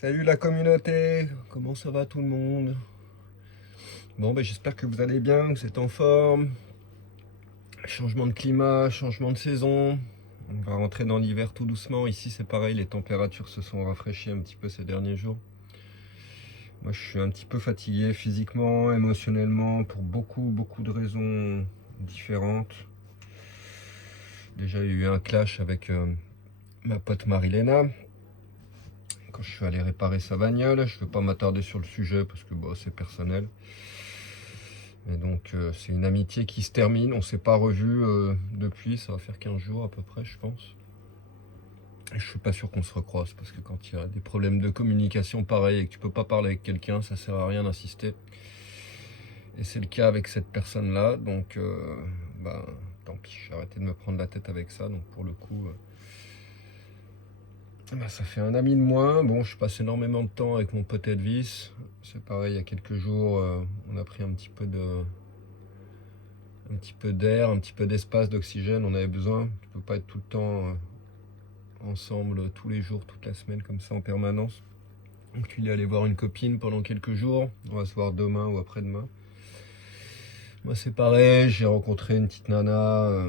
Salut la communauté, comment ça va tout le monde? Bon ben j'espère que vous allez bien, que vous êtes en forme. Changement de climat, changement de saison. On va rentrer dans l'hiver tout doucement. Ici c'est pareil, les températures se sont rafraîchies un petit peu ces derniers jours. Moi je suis un petit peu fatigué physiquement, émotionnellement, pour beaucoup de raisons différentes. Déjà il y a eu un clash avec ma pote Marilena. Quand je suis allé réparer sa bagnole, je ne vais pas m'attarder sur le sujet parce que bon, c'est personnel. Et donc c'est une amitié qui se termine, on s'est pas revu depuis, ça va faire 15 jours à peu près je pense. Et je suis pas sûr qu'on se recroise parce que quand il y a des problèmes de communication pareil et que tu peux pas parler avec quelqu'un, ça sert à rien d'insister. Et c'est le cas avec cette personne là, donc bah, tant pis, j'ai arrêté de me prendre la tête avec ça, donc pour le coup bah, ça fait un ami de moins. Bon, je passe énormément de temps avec mon pote Elvis, c'est pareil, il y a quelques jours on a pris un petit peu d'air, un petit peu d'espace, d'oxygène, on avait besoin. Tu peux pas être tout le temps ensemble, tous les jours, toute la semaine, comme ça, en permanence. Donc il est allé voir une copine pendant quelques jours. On va se voir demain ou après-demain. Moi, c'est pareil, j'ai rencontré une petite nana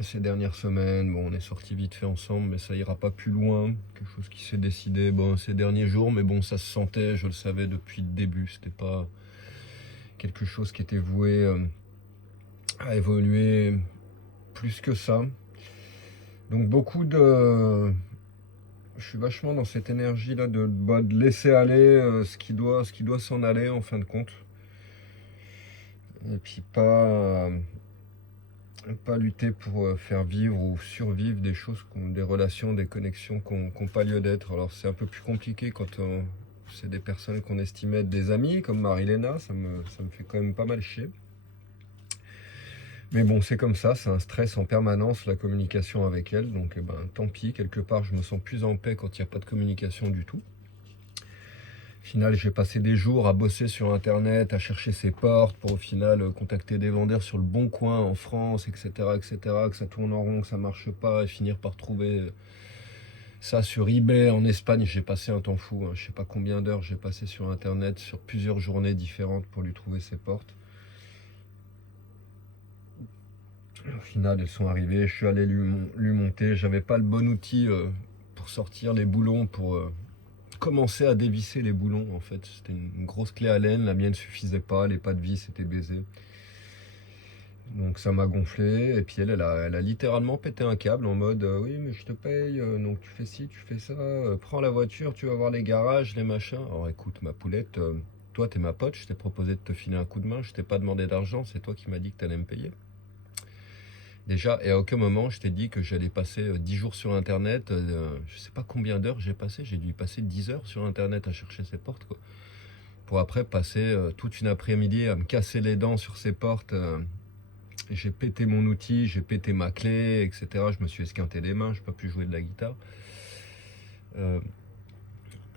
ces dernières semaines. Bon, on est sortis vite fait ensemble, mais ça ira pas plus loin. Quelque chose qui s'est décidé ces derniers jours, mais bon, ça se sentait, je le savais depuis le début. C'était pas quelque chose qui était voué à évoluer plus que ça. Donc je suis vachement dans cette énergie là de laisser aller ce qui doit s'en aller en fin de compte. Et puis pas lutter pour faire vivre ou survivre des choses, des relations, des connexions qui n'ont pas lieu d'être. Alors c'est un peu plus compliqué quand c'est des personnes qu'on estimait être des amis, comme Marilena, ça me fait quand même pas mal chier. Mais bon, c'est comme ça, c'est un stress en permanence, la communication avec elle. Donc, tant pis, quelque part, je me sens plus en paix quand il n'y a pas de communication du tout. Au final, j'ai passé des jours à bosser sur Internet, à chercher ses portes pour au final contacter des vendeurs sur le bon coin en France, etc., etc., que ça tourne en rond, que ça marche pas, et finir par trouver ça sur eBay en Espagne. J'ai passé un temps fou, hein. Je sais pas combien d'heures j'ai passé sur Internet, sur plusieurs journées différentes pour lui trouver ses portes. Au final, elles sont arrivées, je suis allé lui monter. J'avais pas le bon outil pour sortir les boulons, pour commencer à dévisser les boulons. En fait, c'était une grosse clé à laine, la mienne suffisait pas, les pas de vis étaient baisés. Donc ça m'a gonflé, et puis elle a littéralement pété un câble en mode oui, mais je te paye, donc tu fais ci, tu fais ça, prends la voiture, tu vas voir les garages, les machins. Alors écoute, ma poulette, toi t'es ma pote, je t'ai proposé de te filer un coup de main, je t'ai pas demandé d'argent, c'est toi qui m'as dit que t'allais me payer. Déjà, et à aucun moment je t'ai dit que j'allais passer 10 jours sur internet, je sais pas combien d'heures j'ai passé, j'ai dû y passer 10 heures sur internet à chercher ces portes, quoi. Pour après passer toute une après-midi à me casser les dents sur ces portes. J'ai pété mon outil, j'ai pété ma clé, etc. Je me suis esquinté les mains, je n'ai pas pu jouer de la guitare. Euh,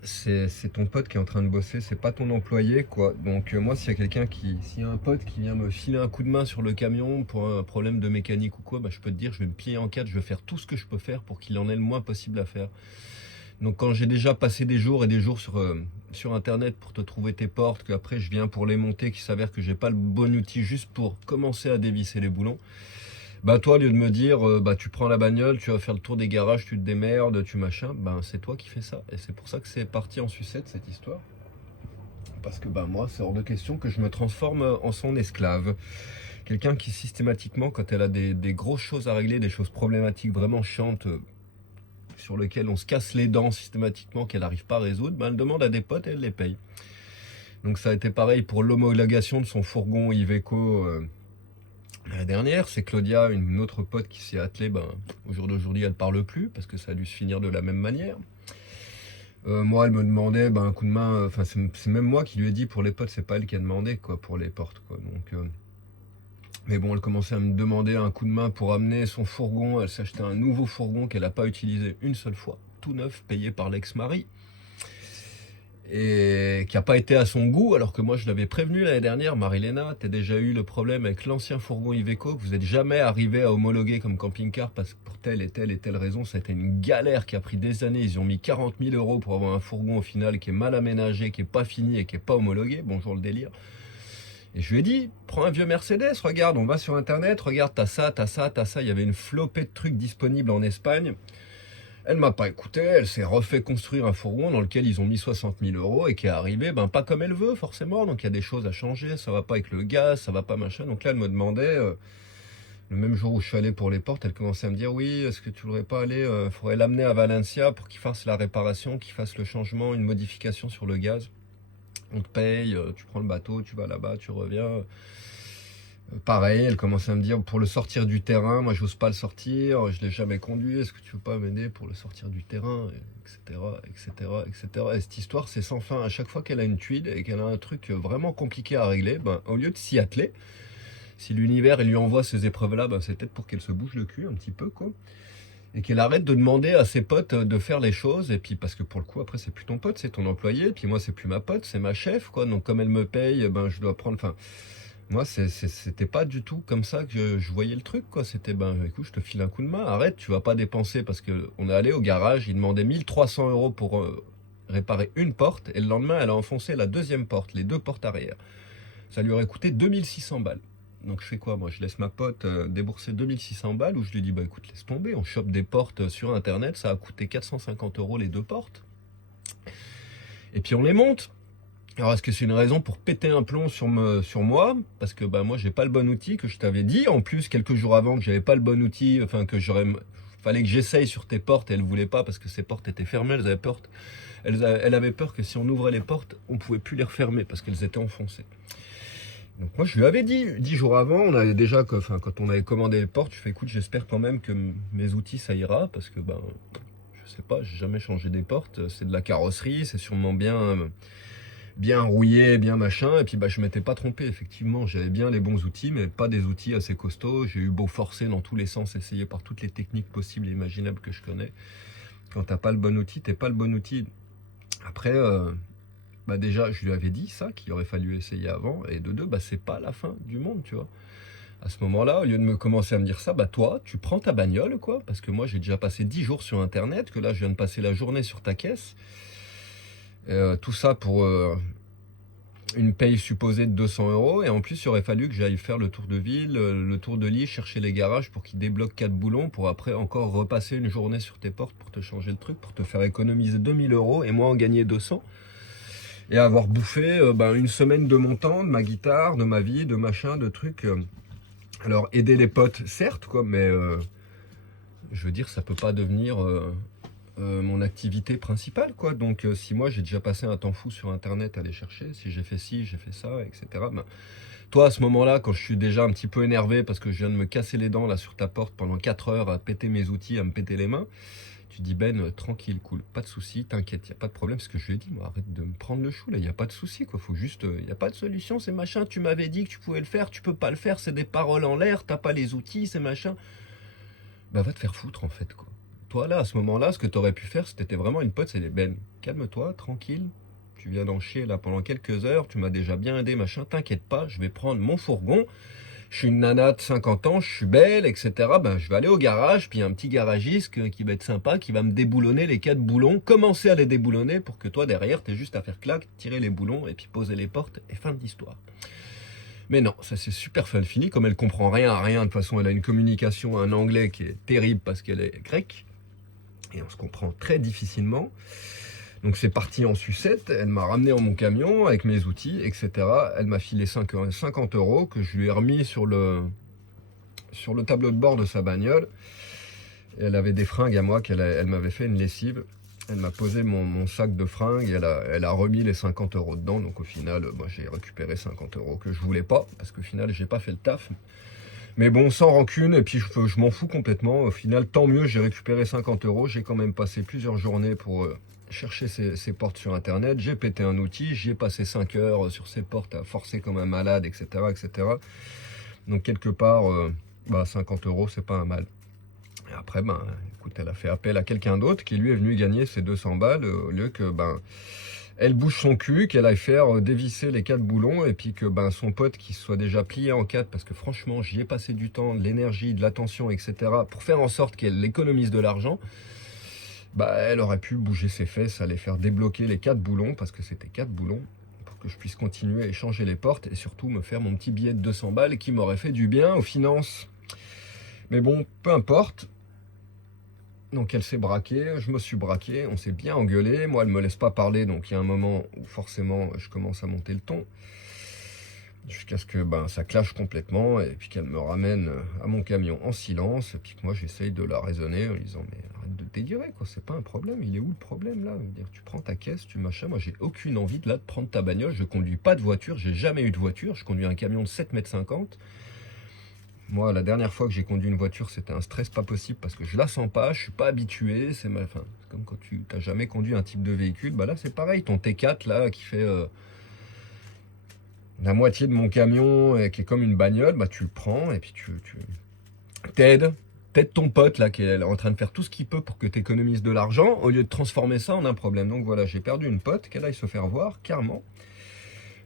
c'est ton pote qui est en train de bosser, c'est pas ton employé, quoi. Donc moi, s'il y a un pote qui vient me filer un coup de main sur le camion pour un problème de mécanique ou quoi, bah, je peux te dire, je vais me plier en quatre, je vais faire tout ce que je peux faire pour qu'il en ait le moins possible à faire. Donc quand j'ai déjà passé des jours et des jours sur internet pour te trouver tes portes, qu'après je viens pour les monter, qu'il s'avère que j'ai pas le bon outil juste pour commencer à dévisser les boulons, bah toi, au lieu de me dire bah tu prends la bagnole, tu vas faire le tour des garages, tu te démerdes, tu machin, ben c'est toi qui fais ça. Et c'est pour ça que c'est parti en sucette cette histoire. Parce que moi, c'est hors de question que je me transforme en son esclave. Quelqu'un qui systématiquement, quand elle a des grosses choses à régler, des choses problématiques vraiment chiantes, sur lesquelles on se casse les dents systématiquement, qu'elle n'arrive pas à résoudre, elle demande à des potes et elle les paye. Donc ça a été pareil pour l'homologation de son fourgon Iveco la dernière. C'est Claudia, une autre pote qui s'est attelée. Au jour d'aujourd'hui, elle parle plus parce que ça a dû se finir de la même manière. Moi, elle me demandait un coup de main. Enfin, c'est même moi qui lui ai dit pour les potes, c'est pas elle qui a demandé quoi pour les portes, quoi. Donc, mais bon, elle commençait à me demander un coup de main pour amener son fourgon. Elle s'est acheté un nouveau fourgon qu'elle n'a pas utilisé une seule fois, tout neuf, payé par l'ex-mari. et qui n'a pas été à son goût, alors que moi je l'avais prévenu l'année dernière, Marilena, tu as déjà eu le problème avec l'ancien fourgon Iveco, que vous n'êtes jamais arrivé à homologuer comme camping-car parce que pour telle et telle et telle raison, ça a été une galère qui a pris des années, ils ont mis 40 000 € pour avoir un fourgon au final qui est mal aménagé, qui n'est pas fini et qui n'est pas homologué, bonjour le délire. Et je lui ai dit, prends un vieux Mercedes, regarde, on va sur internet, regarde, t'as ça, t'as ça, t'as ça, il y avait une flopée de trucs disponibles en Espagne. Elle m'a pas écouté, elle s'est refait construire un fourgon dans lequel ils ont mis 60 000 € et qui est arrivé, pas comme elle veut forcément, donc il y a des choses à changer, ça va pas avec le gaz, ça va pas machin. Donc là elle me demandait, le même jour où je suis allé pour les portes, elle commençait à me dire, oui, est-ce que tu voudrais pas aller, faudrait l'amener à Valencia pour qu'il fasse la réparation, qu'il fasse le changement, une modification sur le gaz. On te paye, tu prends le bateau, tu vas là-bas, tu reviens. Pareil, elle commençait à me dire pour le sortir du terrain, moi j'ose pas le sortir, je l'ai jamais conduit, est-ce que tu veux pas m'aider pour le sortir du terrain, etc., etc., etc. Et cette histoire c'est sans fin. À chaque fois qu'elle a une tuile et qu'elle a un truc vraiment compliqué à régler, au lieu de s'y atteler, si l'univers lui envoie ces épreuves-là, c'est peut-être pour qu'elle se bouge le cul un petit peu, quoi. Et qu'elle arrête de demander à ses potes de faire les choses, et puis parce que pour le coup après c'est plus ton pote, c'est ton employé, et puis moi c'est plus ma pote, c'est ma chef, quoi. Donc comme elle me paye, je dois prendre, enfin moi c'était pas du tout comme ça que je voyais le truc, quoi. C'était écoute, je te file un coup de main, arrête, tu vas pas dépenser, parce que on est allé au garage, il demandait 1300 € pour réparer une porte, et le lendemain elle a enfoncé la deuxième porte, les deux portes arrière. Ça lui aurait coûté 2600 balles. Donc je fais quoi, moi je laisse ma pote débourser 2600 balles, ou je lui dis écoute, laisse tomber, on chope des portes sur internet, ça a coûté 450 € les deux portes, et puis on les monte. Alors est-ce que c'est une raison pour péter un plomb sur moi, parce que moi j'ai pas le bon outil, que je t'avais dit en plus quelques jours avant que j'avais pas le bon outil, enfin que fallait que j'essaye sur tes portes, et elle voulait pas parce que ces portes étaient fermées, elle avait peur que si on ouvrait les portes, on pouvait plus les refermer parce qu'elles étaient enfoncées. Donc moi je lui avais dit 10 jours avant, on avait déjà, quand on avait commandé les portes, je fais écoute, j'espère quand même que mes outils ça ira, parce que je sais pas, j'ai jamais changé des portes, c'est de la carrosserie, c'est sûrement bien rouillé, bien machin, et puis je m'étais pas trompé, effectivement, j'avais bien les bons outils, mais pas des outils assez costauds. J'ai eu beau forcer dans tous les sens, essayer par toutes les techniques possibles et imaginables que je connais. Quand t'as pas le bon outil, t'es pas le bon outil. Après, déjà, je lui avais dit ça, qu'il aurait fallu essayer avant, et de deux, c'est pas la fin du monde, tu vois. À ce moment-là, au lieu de me commencer à me dire ça, toi, tu prends ta bagnole, quoi, parce que moi, j'ai déjà passé 10 jours sur Internet, que là, je viens de passer la journée sur ta caisse. Tout ça pour une paye supposée de 200 €, et en plus, il aurait fallu que j'aille faire le tour de ville, le tour de l'île, chercher les garages pour qu'ils débloquent 4 boulons, pour après encore repasser une journée sur tes portes pour te changer le truc, pour te faire économiser 2000 € et moi en gagner 200. Et avoir bouffé une semaine de mon temps, de ma guitare, de ma vie, de machin, de trucs. Alors aider les potes, certes, quoi, mais je veux dire, ça peut pas devenir mon activité principale, quoi. Donc si moi j'ai déjà passé un temps fou sur internet à aller chercher, si j'ai fait ci, j'ai fait ça, etc. Toi à ce moment-là, quand je suis déjà un petit peu énervé parce que je viens de me casser les dents là sur ta porte pendant 4 heures à péter mes outils, à me péter les mains, tu dis tranquille, cool, pas de souci, t'inquiète, y a pas de problème. Ce que je lui ai dit, moi, arrête de me prendre le chou là, y a pas de souci, quoi. Faut juste, y a pas de solution, c'est machin. Tu m'avais dit que tu pouvais le faire, tu peux pas le faire, c'est des paroles en l'air, t'as pas les outils, c'est machin. Va te faire foutre en fait, quoi. Toi là, à ce moment-là, ce que t'aurais pu faire, si t'étais vraiment une pote, c'est calme-toi, tranquille. Tu viens d'en chier là pendant quelques heures, tu m'as déjà bien aidé, machin. T'inquiète pas, je vais prendre mon fourgon. Je suis une nana de 50 ans, je suis belle, etc. Je vais aller au garage, puis il y a un petit garagiste qui va être sympa, qui va me déboulonner les 4 boulons, commencer à les déboulonner pour que toi, derrière, t'aies juste à faire clac, tirer les boulons et puis poser les portes, et fin de l'histoire. Mais non, ça c'est super fini, comme elle comprend rien à rien, de toute façon, elle a une communication, un anglais qui est terrible parce qu'elle est grecque, et on se comprend très difficilement. Donc c'est parti en sucette, elle m'a ramené en mon camion avec mes outils, etc. Elle m'a filé 50 € que je lui ai remis sur le tableau de bord de sa bagnole. Et elle avait des fringues à moi, elle m'avait fait une lessive. Elle m'a posé mon sac de fringues, et elle a remis les 50 € dedans. Donc au final, moi j'ai récupéré 50 € que je voulais pas, parce qu'au final j'ai pas fait le taf. Mais bon, sans rancune, et puis je m'en fous complètement. Au final, tant mieux, j'ai récupéré 50 €. J'ai quand même passé plusieurs journées pour chercher ces portes sur internet. J'ai pété un outil, j'y ai passé 5 heures sur ces portes à forcer comme un malade, etc. etc. Donc quelque part, 50 € c'est pas un mal. Et après, écoute, elle a fait appel à quelqu'un d'autre qui lui est venu gagner ses 200 balles, au lieu que elle bouge son cul, qu'elle aille faire dévisser les 4 boulons, et puis que ben, son pote qui soit déjà plié en 4, parce que franchement, j'y ai passé du temps, de l'énergie, de l'attention, etc., pour faire en sorte qu'elle économise de l'argent, bah, elle aurait pu bouger ses fesses, aller faire débloquer les 4 boulons, parce que c'était 4 boulons, pour que je puisse continuer à échanger les portes, et surtout me faire mon petit billet de 200 balles qui m'aurait fait du bien aux finances. Mais bon, peu importe. Donc elle s'est braquée, je me suis braqué, on s'est bien engueulé. Moi, elle me laisse pas parler, donc il y a un moment où forcément je commence à monter le ton. Jusqu'à ce que ben, ça clash complètement, et puis qu'elle me ramène à mon camion en silence, et puis que moi j'essaye de la raisonner en lui disant mais arrête de délirer quoi, c'est pas un problème, il est où le problème là? Dire, tu prends ta caisse, tu machin, moi j'ai aucune envie de prendre ta bagnole, je conduis pas de voiture, j'ai jamais eu de voiture, je conduis un camion de 7,50 m. Moi, la dernière fois que j'ai conduit une voiture, c'était un stress pas possible parce que je la sens pas, je suis pas habitué. Enfin, c'est comme quand tu n'as jamais conduit un type de véhicule. Bah là, c'est pareil. Ton T4 là, qui fait la moitié de mon camion et qui est comme une bagnole, bah tu le prends et puis tu t'aides. T'aides ton pote là qui est en train de faire tout ce qu'il peut pour que tu économises de l'argent au lieu de transformer ça en un problème. Donc voilà, j'ai perdu une pote, qu'elle aille se faire voir, clairement.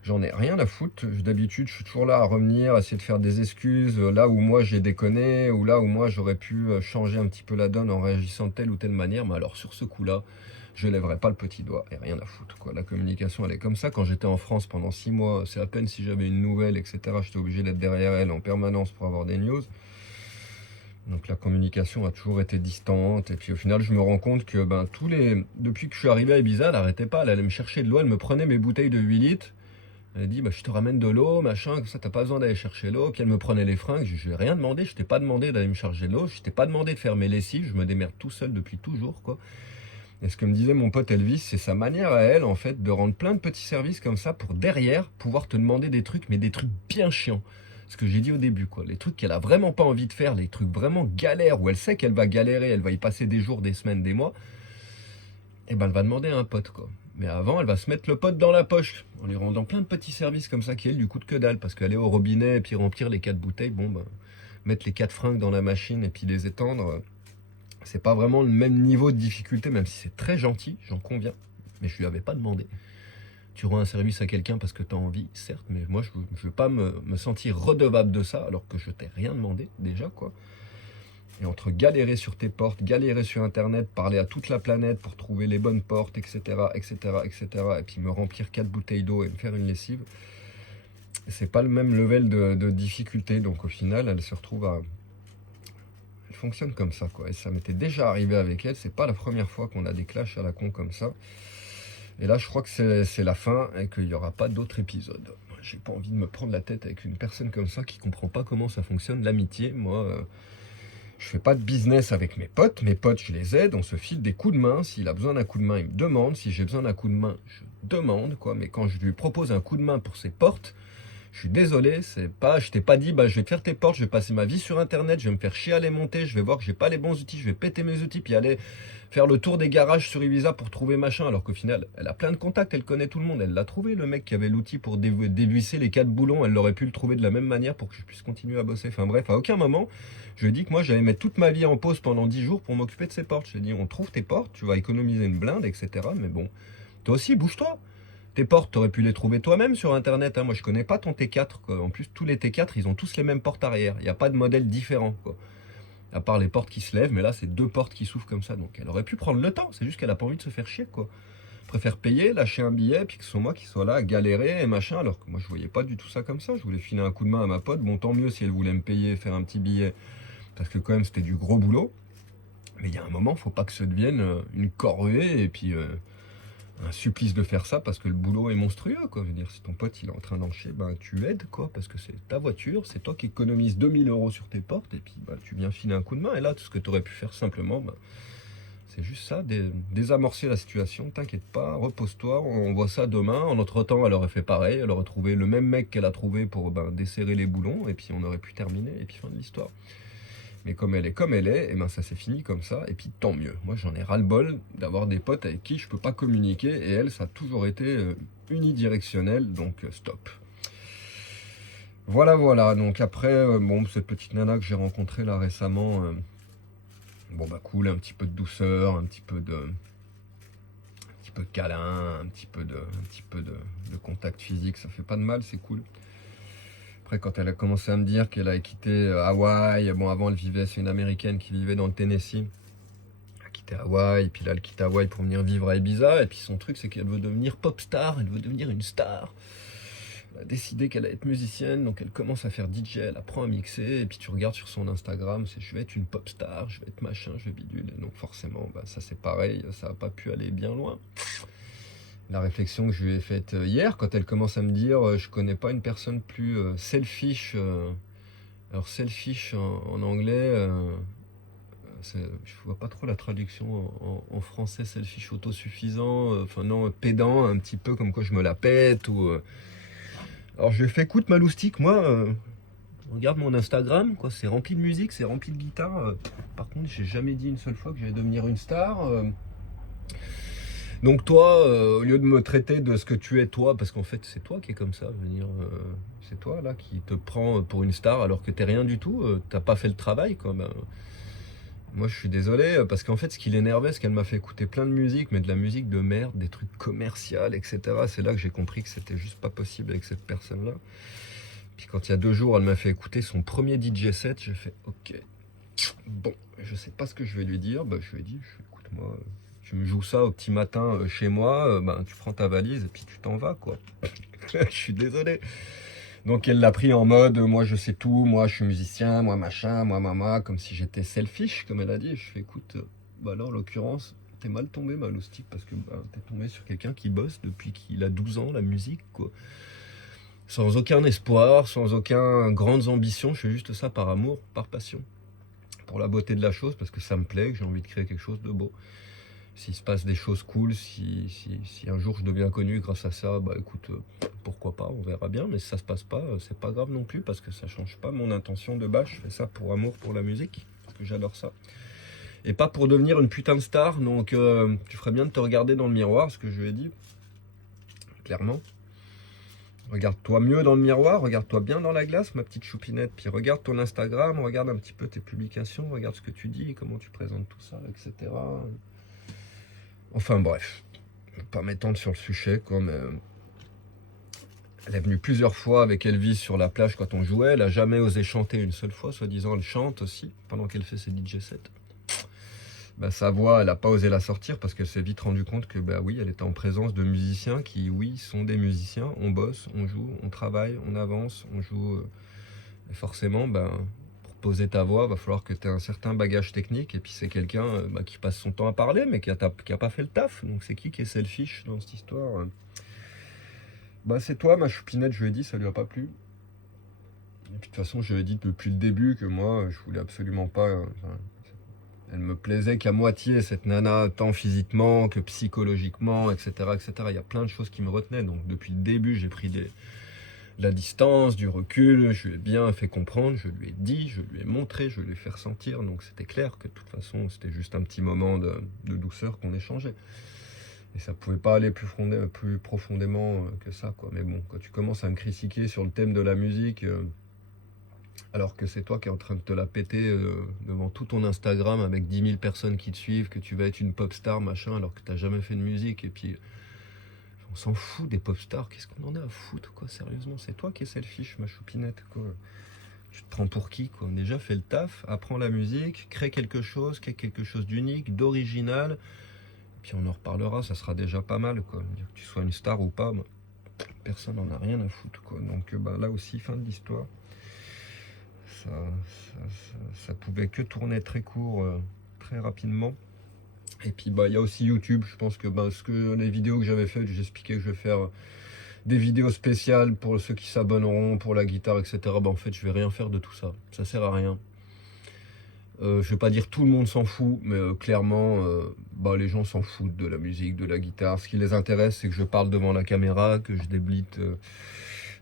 J'en ai rien à foutre. D'habitude, je suis toujours là à revenir, à essayer de faire des excuses, là où moi j'ai déconné, ou là où moi j'aurais pu changer un petit peu la donne en réagissant de telle ou telle manière. Mais alors sur ce coup-là, je lèverai pas le petit doigt et rien à foutre, quoi. La communication, elle est comme ça. Quand j'étais en France pendant 6 mois, c'est à peine si j'avais une nouvelle, etc. J'étais obligé d'être derrière elle en permanence pour avoir des news. Donc la communication a toujours été distante. Et puis au final, je me rends compte que ben, depuis que je suis arrivé à Ibiza, elle n'arrêtait pas. Elle allait me chercher de l'eau, elle me prenait mes bouteilles de 8 litres. Elle dit, bah, je te ramène de l'eau, machin, comme ça, t'as pas besoin d'aller chercher l'eau. Puis elle me prenait les fringues, je n'ai rien demandé, je t'ai pas demandé d'aller me charger de l'eau, je t'ai pas demandé de faire mes lessives, je me démerde tout seul depuis toujours, quoi. Et ce que me disait mon pote Elvis, c'est sa manière à elle, en fait, de rendre plein de petits services comme ça pour derrière pouvoir te demander des trucs, mais des trucs bien chiants. Ce que j'ai dit au début, quoi. Les trucs qu'elle a vraiment pas envie de faire, les trucs vraiment galères, où elle sait qu'elle va galérer, elle va y passer des jours, des semaines, des mois, et ben elle va demander à un pote, quoi. Mais avant, elle va se mettre le pote dans la poche, en lui rendant plein de petits services comme ça qui, elle, lui coûtent que dalle. Parce qu'aller au robinet et puis remplir les 4 bouteilles, bon, ben, mettre les 4 fringues dans la machine et puis les étendre, c'est pas vraiment le même niveau de difficulté, même si c'est très gentil, j'en conviens. Mais je lui avais pas demandé. Tu rends un service à quelqu'un parce que tu as envie, certes, mais moi, je veux pas me sentir redevable de ça, alors que je t'ai rien demandé, déjà, quoi. Et entre galérer sur tes portes, galérer sur Internet, parler à toute la planète pour trouver les bonnes portes, etc., etc., etc., et puis me remplir 4 bouteilles d'eau et me faire une lessive, c'est pas le même level de difficulté. Donc au final, elle se retrouve à... Elle fonctionne comme ça, quoi. Et ça m'était déjà arrivé avec elle, c'est pas la première fois qu'on a des clashs à la con comme ça. Et là, je crois que c'est la fin et qu'il n'y aura pas d'autres épisodes. J'ai pas envie de me prendre la tête avec une personne comme ça qui comprend pas comment ça fonctionne, l'amitié. Moi... je fais pas de business avec mes potes, je les aide, on se file des coups de main. S'il a besoin d'un coup de main, il me demande. Si j'ai besoin d'un coup de main, je demande, quoi. Mais quand je lui propose un coup de main pour ses portes, je suis désolé, c'est pas, je t'ai pas dit, bah, je vais te faire tes portes, je vais passer ma vie sur Internet, je vais me faire chier à les monter, je vais voir que j'ai pas les bons outils, je vais péter mes outils, puis aller faire le tour des garages sur Ibiza pour trouver machin, alors qu'au final, elle a plein de contacts, elle connaît tout le monde, elle l'a trouvé, le mec qui avait l'outil pour dévisser les 4 boulons, elle aurait pu le trouver de la même manière pour que je puisse continuer à bosser. Enfin bref, à aucun moment, je lui ai dit que moi, j'allais mettre toute ma vie en pause pendant 10 jours pour m'occuper de ses portes. Je lui ai dit, on trouve tes portes, tu vas économiser une blinde, etc. Mais bon, toi aussi, bouge-toi. Tes portes, t'aurais pu les trouver toi-même sur Internet, hein. Moi, je connais pas ton T4, quoi. En plus, tous les T4, ils ont tous les mêmes portes arrière. Il n'y a pas de modèle différent, quoi. À part les portes qui se lèvent, mais là, c'est 2 portes qui s'ouvrent comme ça. Donc, elle aurait pu prendre le temps. C'est juste qu'elle a pas envie de se faire chier, quoi. Je préfère payer, lâcher un billet, puis que ce soit moi qui soit là à galérer et machin. Alors que moi, je voyais pas du tout ça comme ça. Je voulais filer un coup de main à ma pote. Bon, tant mieux si elle voulait me payer, faire un petit billet. Parce que quand même, c'était du gros boulot. Mais il y a un moment, faut pas que ça devienne une corvée et puis un supplice de faire ça parce que le boulot est monstrueux, quoi. Je veux dire, si ton pote il est en train d'encher, ben tu aides, quoi, parce que c'est ta voiture, c'est toi qui économises 2000 € sur tes portes et puis ben, tu viens filer un coup de main. Et là, tout ce que tu aurais pu faire simplement, ben, c'est juste ça, désamorcer la situation. T'inquiète pas, repose-toi, on voit ça demain. En entre-temps, elle aurait fait pareil, elle aurait trouvé le même mec qu'elle a trouvé pour ben, desserrer les boulons et puis on aurait pu terminer et puis fin de l'histoire. Mais comme elle est, et ben ça s'est fini comme ça, et puis tant mieux. Moi j'en ai ras-le-bol d'avoir des potes avec qui je peux pas communiquer, et elle, ça a toujours été unidirectionnel, donc stop. Voilà, voilà, donc après, bon, cette petite nana que j'ai rencontrée là récemment, bon bah cool, un petit peu de douceur, un petit petit peu de câlin, un petit peu de contact physique, ça fait pas de mal, c'est cool. Après, quand elle a commencé à me dire qu'elle a quitté Hawaï, bon, avant elle vivait, c'est une américaine qui vivait dans le Tennessee. Elle a quitté Hawaï, et puis là elle quitte Hawaï pour venir vivre à Ibiza, et puis son truc c'est qu'elle veut devenir pop star, elle veut devenir une star. Elle a décidé qu'elle allait être musicienne, donc elle commence à faire DJ, elle apprend à mixer, et puis tu regardes sur son Instagram, c'est je vais être une pop star, je vais être machin, je vais bidule, et donc forcément, bah, ça c'est pareil, ça n'a pas pu aller bien loin. La réflexion que je lui ai faite hier, quand elle commence à me dire je connais pas une personne plus selfish, alors selfish en anglais, je vois pas trop la traduction en français, selfish, autosuffisant, enfin non, pédant, un petit peu comme quoi je me la pète, ou... Alors je lui ai fait écoute Maloustique, moi, regarde mon Instagram, quoi, c'est rempli de musique, c'est rempli de guitare, par contre j'ai jamais dit une seule fois que j'allais devenir une star. Donc toi, au lieu de me traiter de ce que tu es toi, parce qu'en fait c'est toi qui es comme ça, je veux dire, c'est toi là qui te prends pour une star alors que t'es rien du tout, t'as pas fait le travail quoi. Ben, moi je suis désolé, parce qu'en fait ce qui l'énervait, c'est qu'elle m'a fait écouter plein de musique, mais de la musique de merde, des trucs commerciaux, etc. C'est là que j'ai compris que c'était juste pas possible avec cette personne-là. Puis quand il y a 2 jours, elle m'a fait écouter son premier DJ set, j'ai fait ok, bon, je sais pas ce que je vais lui dire, bah, je lui ai dit, écoute moi... Tu me joues ça au petit matin chez moi, ben, tu prends ta valise et puis tu t'en vas, quoi. Je suis désolé. Donc elle l'a pris en mode, moi je sais tout, moi je suis musicien, moi machin, moi mama, comme si j'étais selfish, comme elle a dit. Je fais, écoute, bah là en l'occurrence, t'es mal tombé, Maloustique, parce que bah, t'es tombé sur quelqu'un qui bosse depuis qu'il a 12 ans, la musique, quoi. Sans aucun espoir, sans aucun grandes ambitions, je fais juste ça par amour, par passion. Pour la beauté de la chose, parce que ça me plaît, que j'ai envie de créer quelque chose de beau. S'il se passe des choses cool, si un jour je deviens connu grâce à ça, bah écoute, pourquoi pas, on verra bien. Mais si ça se passe pas, c'est pas grave non plus, parce que ça change pas mon intention de base. Je fais ça pour amour pour la musique, parce que j'adore ça. Et pas pour devenir une putain de star. Donc tu ferais bien de te regarder dans le miroir, ce que je lui ai dit, clairement. Regarde-toi mieux dans le miroir, regarde-toi bien dans la glace, ma petite choupinette. Puis regarde ton Instagram, regarde un petit peu tes publications, regarde ce que tu dis, comment tu présentes tout ça, etc. Enfin bref, je ne vais pas m'étendre sur le sujet, quoi, mais elle est venue plusieurs fois avec Elvis sur la plage quand on jouait. Elle n'a jamais osé chanter une seule fois, soi-disant elle chante aussi, pendant qu'elle fait ses DJ sets. Bah, sa voix, elle n'a pas osé la sortir parce qu'elle s'est vite rendue compte que, bah oui, elle était en présence de musiciens qui, oui, sont des musiciens. On bosse, on joue, on travaille, on avance, on joue. Et forcément, bah, pour poser ta voix, va falloir que tu aies un certain bagage technique. Et puis c'est quelqu'un bah, qui passe son temps à parler, mais qui a pas fait le taf. Donc c'est qui est selfish dans cette histoire? Bah c'est toi, ma choupinette, je lui ai dit, ça lui a pas plu. Et puis de toute façon, je lui ai dit depuis le début que moi, je voulais absolument pas... enfin, elle me plaisait qu'à moitié, cette nana, tant physiquement que psychologiquement, etc., etc. Il y a plein de choses qui me retenaient. Donc depuis le début, j'ai pris la distance, du recul, je lui ai bien fait comprendre, je lui ai dit, je lui ai montré, je lui ai fait ressentir. Donc c'était clair que de toute façon, c'était juste un petit moment de douceur qu'on échangeait. Et ça pouvait pas aller plus profondément que ça, quoi. Mais bon, quand tu commences à me critiquer sur le thème de la musique, alors que c'est toi qui es en train de te la péter devant tout ton Instagram avec 10 000 personnes qui te suivent, que tu vas être une pop star, machin, alors que tu n'as jamais fait de musique, et puis on s'en fout des pop stars, qu'est-ce qu'on en a à foutre, quoi, sérieusement, c'est toi qui es selfish, ma choupinette, quoi. Tu te prends pour qui, quoi? Déjà, fais le taf, apprends la musique, crée quelque chose d'unique, d'original, puis on en reparlera, ça sera déjà pas mal, quoi. Que tu sois une star ou pas, bah, personne n'en a rien à foutre, quoi. Donc bah, là aussi, fin de l'histoire. Ça pouvait que tourner très court, très rapidement. Et puis bah il y a aussi YouTube. Je pense que bah, les vidéos que j'avais faites, j'expliquais que je vais faire des vidéos spéciales pour ceux qui s'abonneront, pour la guitare, etc. Bah en fait je vais rien faire de tout ça. Ça sert à rien. Je vais pas dire tout le monde s'en fout, mais clairement, bah, les gens s'en foutent de la musique, de la guitare. Ce qui les intéresse, c'est que je parle devant la caméra, que je déblite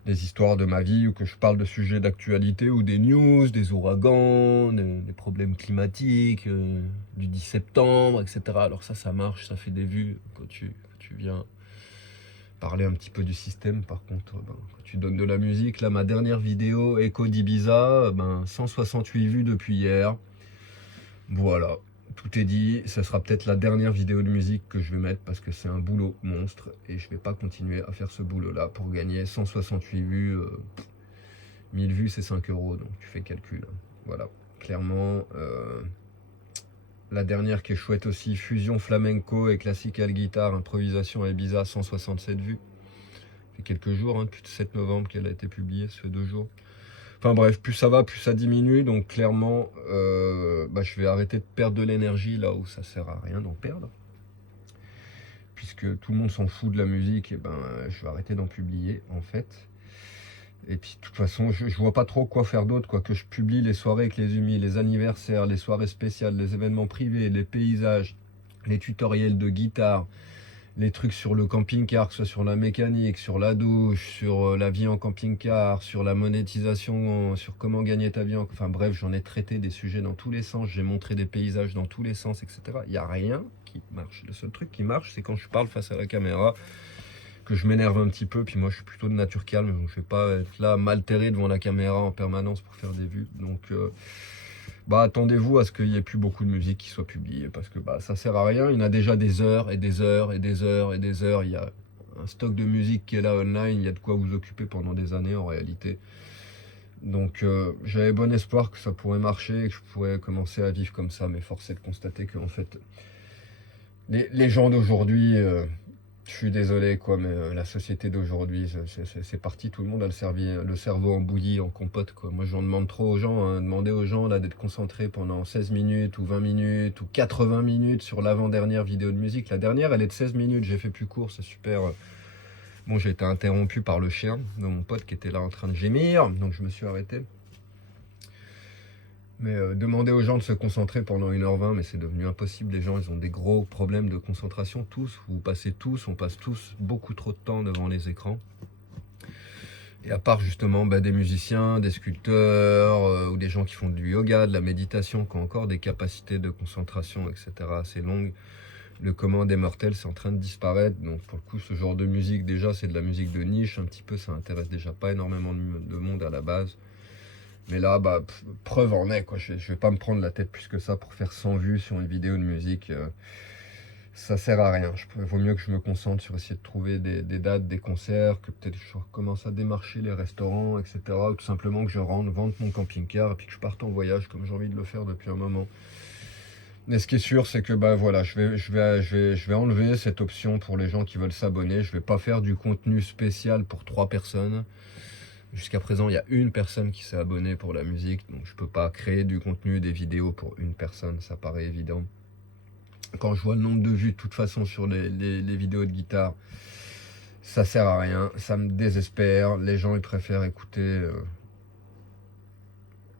des histoires de ma vie, ou que je parle de sujets d'actualité, ou des news, des ouragans, des problèmes climatiques, du 10 septembre, etc. Alors ça marche, ça fait des vues quand tu viens parler un petit peu du système. Par contre, ben, quand tu donnes de la musique, là, ma dernière vidéo, Echo d'Ibiza, ben, 168 vues depuis hier. Voilà, tout est dit, ça sera peut-être la dernière vidéo de musique que je vais mettre parce que c'est un boulot monstre et je vais pas continuer à faire ce boulot-là pour gagner 168 vues. 1000 vues, c'est 5 euros, donc tu fais le calcul. Voilà, clairement. La dernière qui est chouette aussi, fusion flamenco et classical guitare, improvisation à Ibiza, 167 vues. Ça fait quelques jours, hein, depuis le 7 novembre qu'elle a été publiée, ça fait 2 jours. Enfin bref, plus ça va, plus ça diminue. Donc clairement, je vais arrêter de perdre de l'énergie là où ça sert à rien d'en perdre. Puisque tout le monde s'en fout de la musique, et je vais arrêter d'en publier en fait. Et puis de toute façon, je vois pas trop quoi faire d'autre, quoi que je publie les soirées avec les humis, les anniversaires, les soirées spéciales, les événements privés, les paysages, les tutoriels de guitare, les trucs sur le camping-car, que ce soit sur la mécanique, sur la douche, sur la vie en camping-car, sur la monétisation, sur comment gagner ta vie. Enfin bref, j'en ai traité des sujets dans tous les sens, j'ai montré des paysages dans tous les sens, etc. Il n'y a rien qui marche. Le seul truc qui marche, c'est quand je parle face à la caméra, que je m'énerve un petit peu, puis moi je suis plutôt de nature calme, donc je vais pas être là m'altérer devant la caméra en permanence pour faire des vues. Donc attendez-vous à ce qu'il n'y ait plus beaucoup de musique qui soit publiée, parce que ça sert à rien. Il y en a déjà des heures et des heures et des heures et des heures. Il y a un stock de musique qui est là online, il y a de quoi vous occuper pendant des années en réalité. Donc j'avais bon espoir que ça pourrait marcher, que je pourrais commencer à vivre comme ça, mais force est de constater que en fait les gens d'aujourd'hui, je suis désolé quoi, mais la société d'aujourd'hui, c'est parti, tout le monde a le cerveau en bouillie, en compote quoi. Moi j'en demande trop aux gens, hein. Demandez aux gens là d'être concentrés pendant 16 minutes ou 20 minutes ou 80 minutes sur l'avant-dernière vidéo de musique. La dernière elle est de 16 minutes, j'ai fait plus court, c'est super. Bon, j'ai été interrompu par le chien de mon pote qui était là en train de gémir, donc je me suis arrêté. Mais demander aux gens de se concentrer pendant 1h20, mais c'est devenu impossible. Les gens, ils ont des gros problèmes de concentration, tous. On passe tous beaucoup trop de temps devant les écrans. Et à part justement des musiciens, des sculpteurs, ou des gens qui font du yoga, de la méditation, qui ont encore des capacités de concentration, etc. assez longues, le commun des mortels, c'est en train de disparaître. Donc pour le coup, ce genre de musique, déjà, c'est de la musique de niche. Un petit peu, ça intéresse déjà pas énormément de monde à la base. Mais là, preuve en est, quoi. Je vais pas me prendre la tête plus que ça pour faire 100 vues sur une vidéo de musique. Ça sert à rien. Vaut mieux que je me concentre sur essayer de trouver des dates, des concerts, que peut-être je commence à démarcher les restaurants, etc. Ou tout simplement que je vende mon camping-car et puis que je parte en voyage comme j'ai envie de le faire depuis un moment. Mais ce qui est sûr, c'est que voilà, je vais enlever cette option pour les gens qui veulent s'abonner. Je vais pas faire du contenu spécial pour 3 personnes. Jusqu'à présent, il y a une personne qui s'est abonnée pour la musique, donc je peux pas créer du contenu, des vidéos pour une personne, ça paraît évident. Quand je vois le nombre de vues de toute façon sur les vidéos de guitare, ça sert à rien, ça me désespère. Les gens ils préfèrent écouter,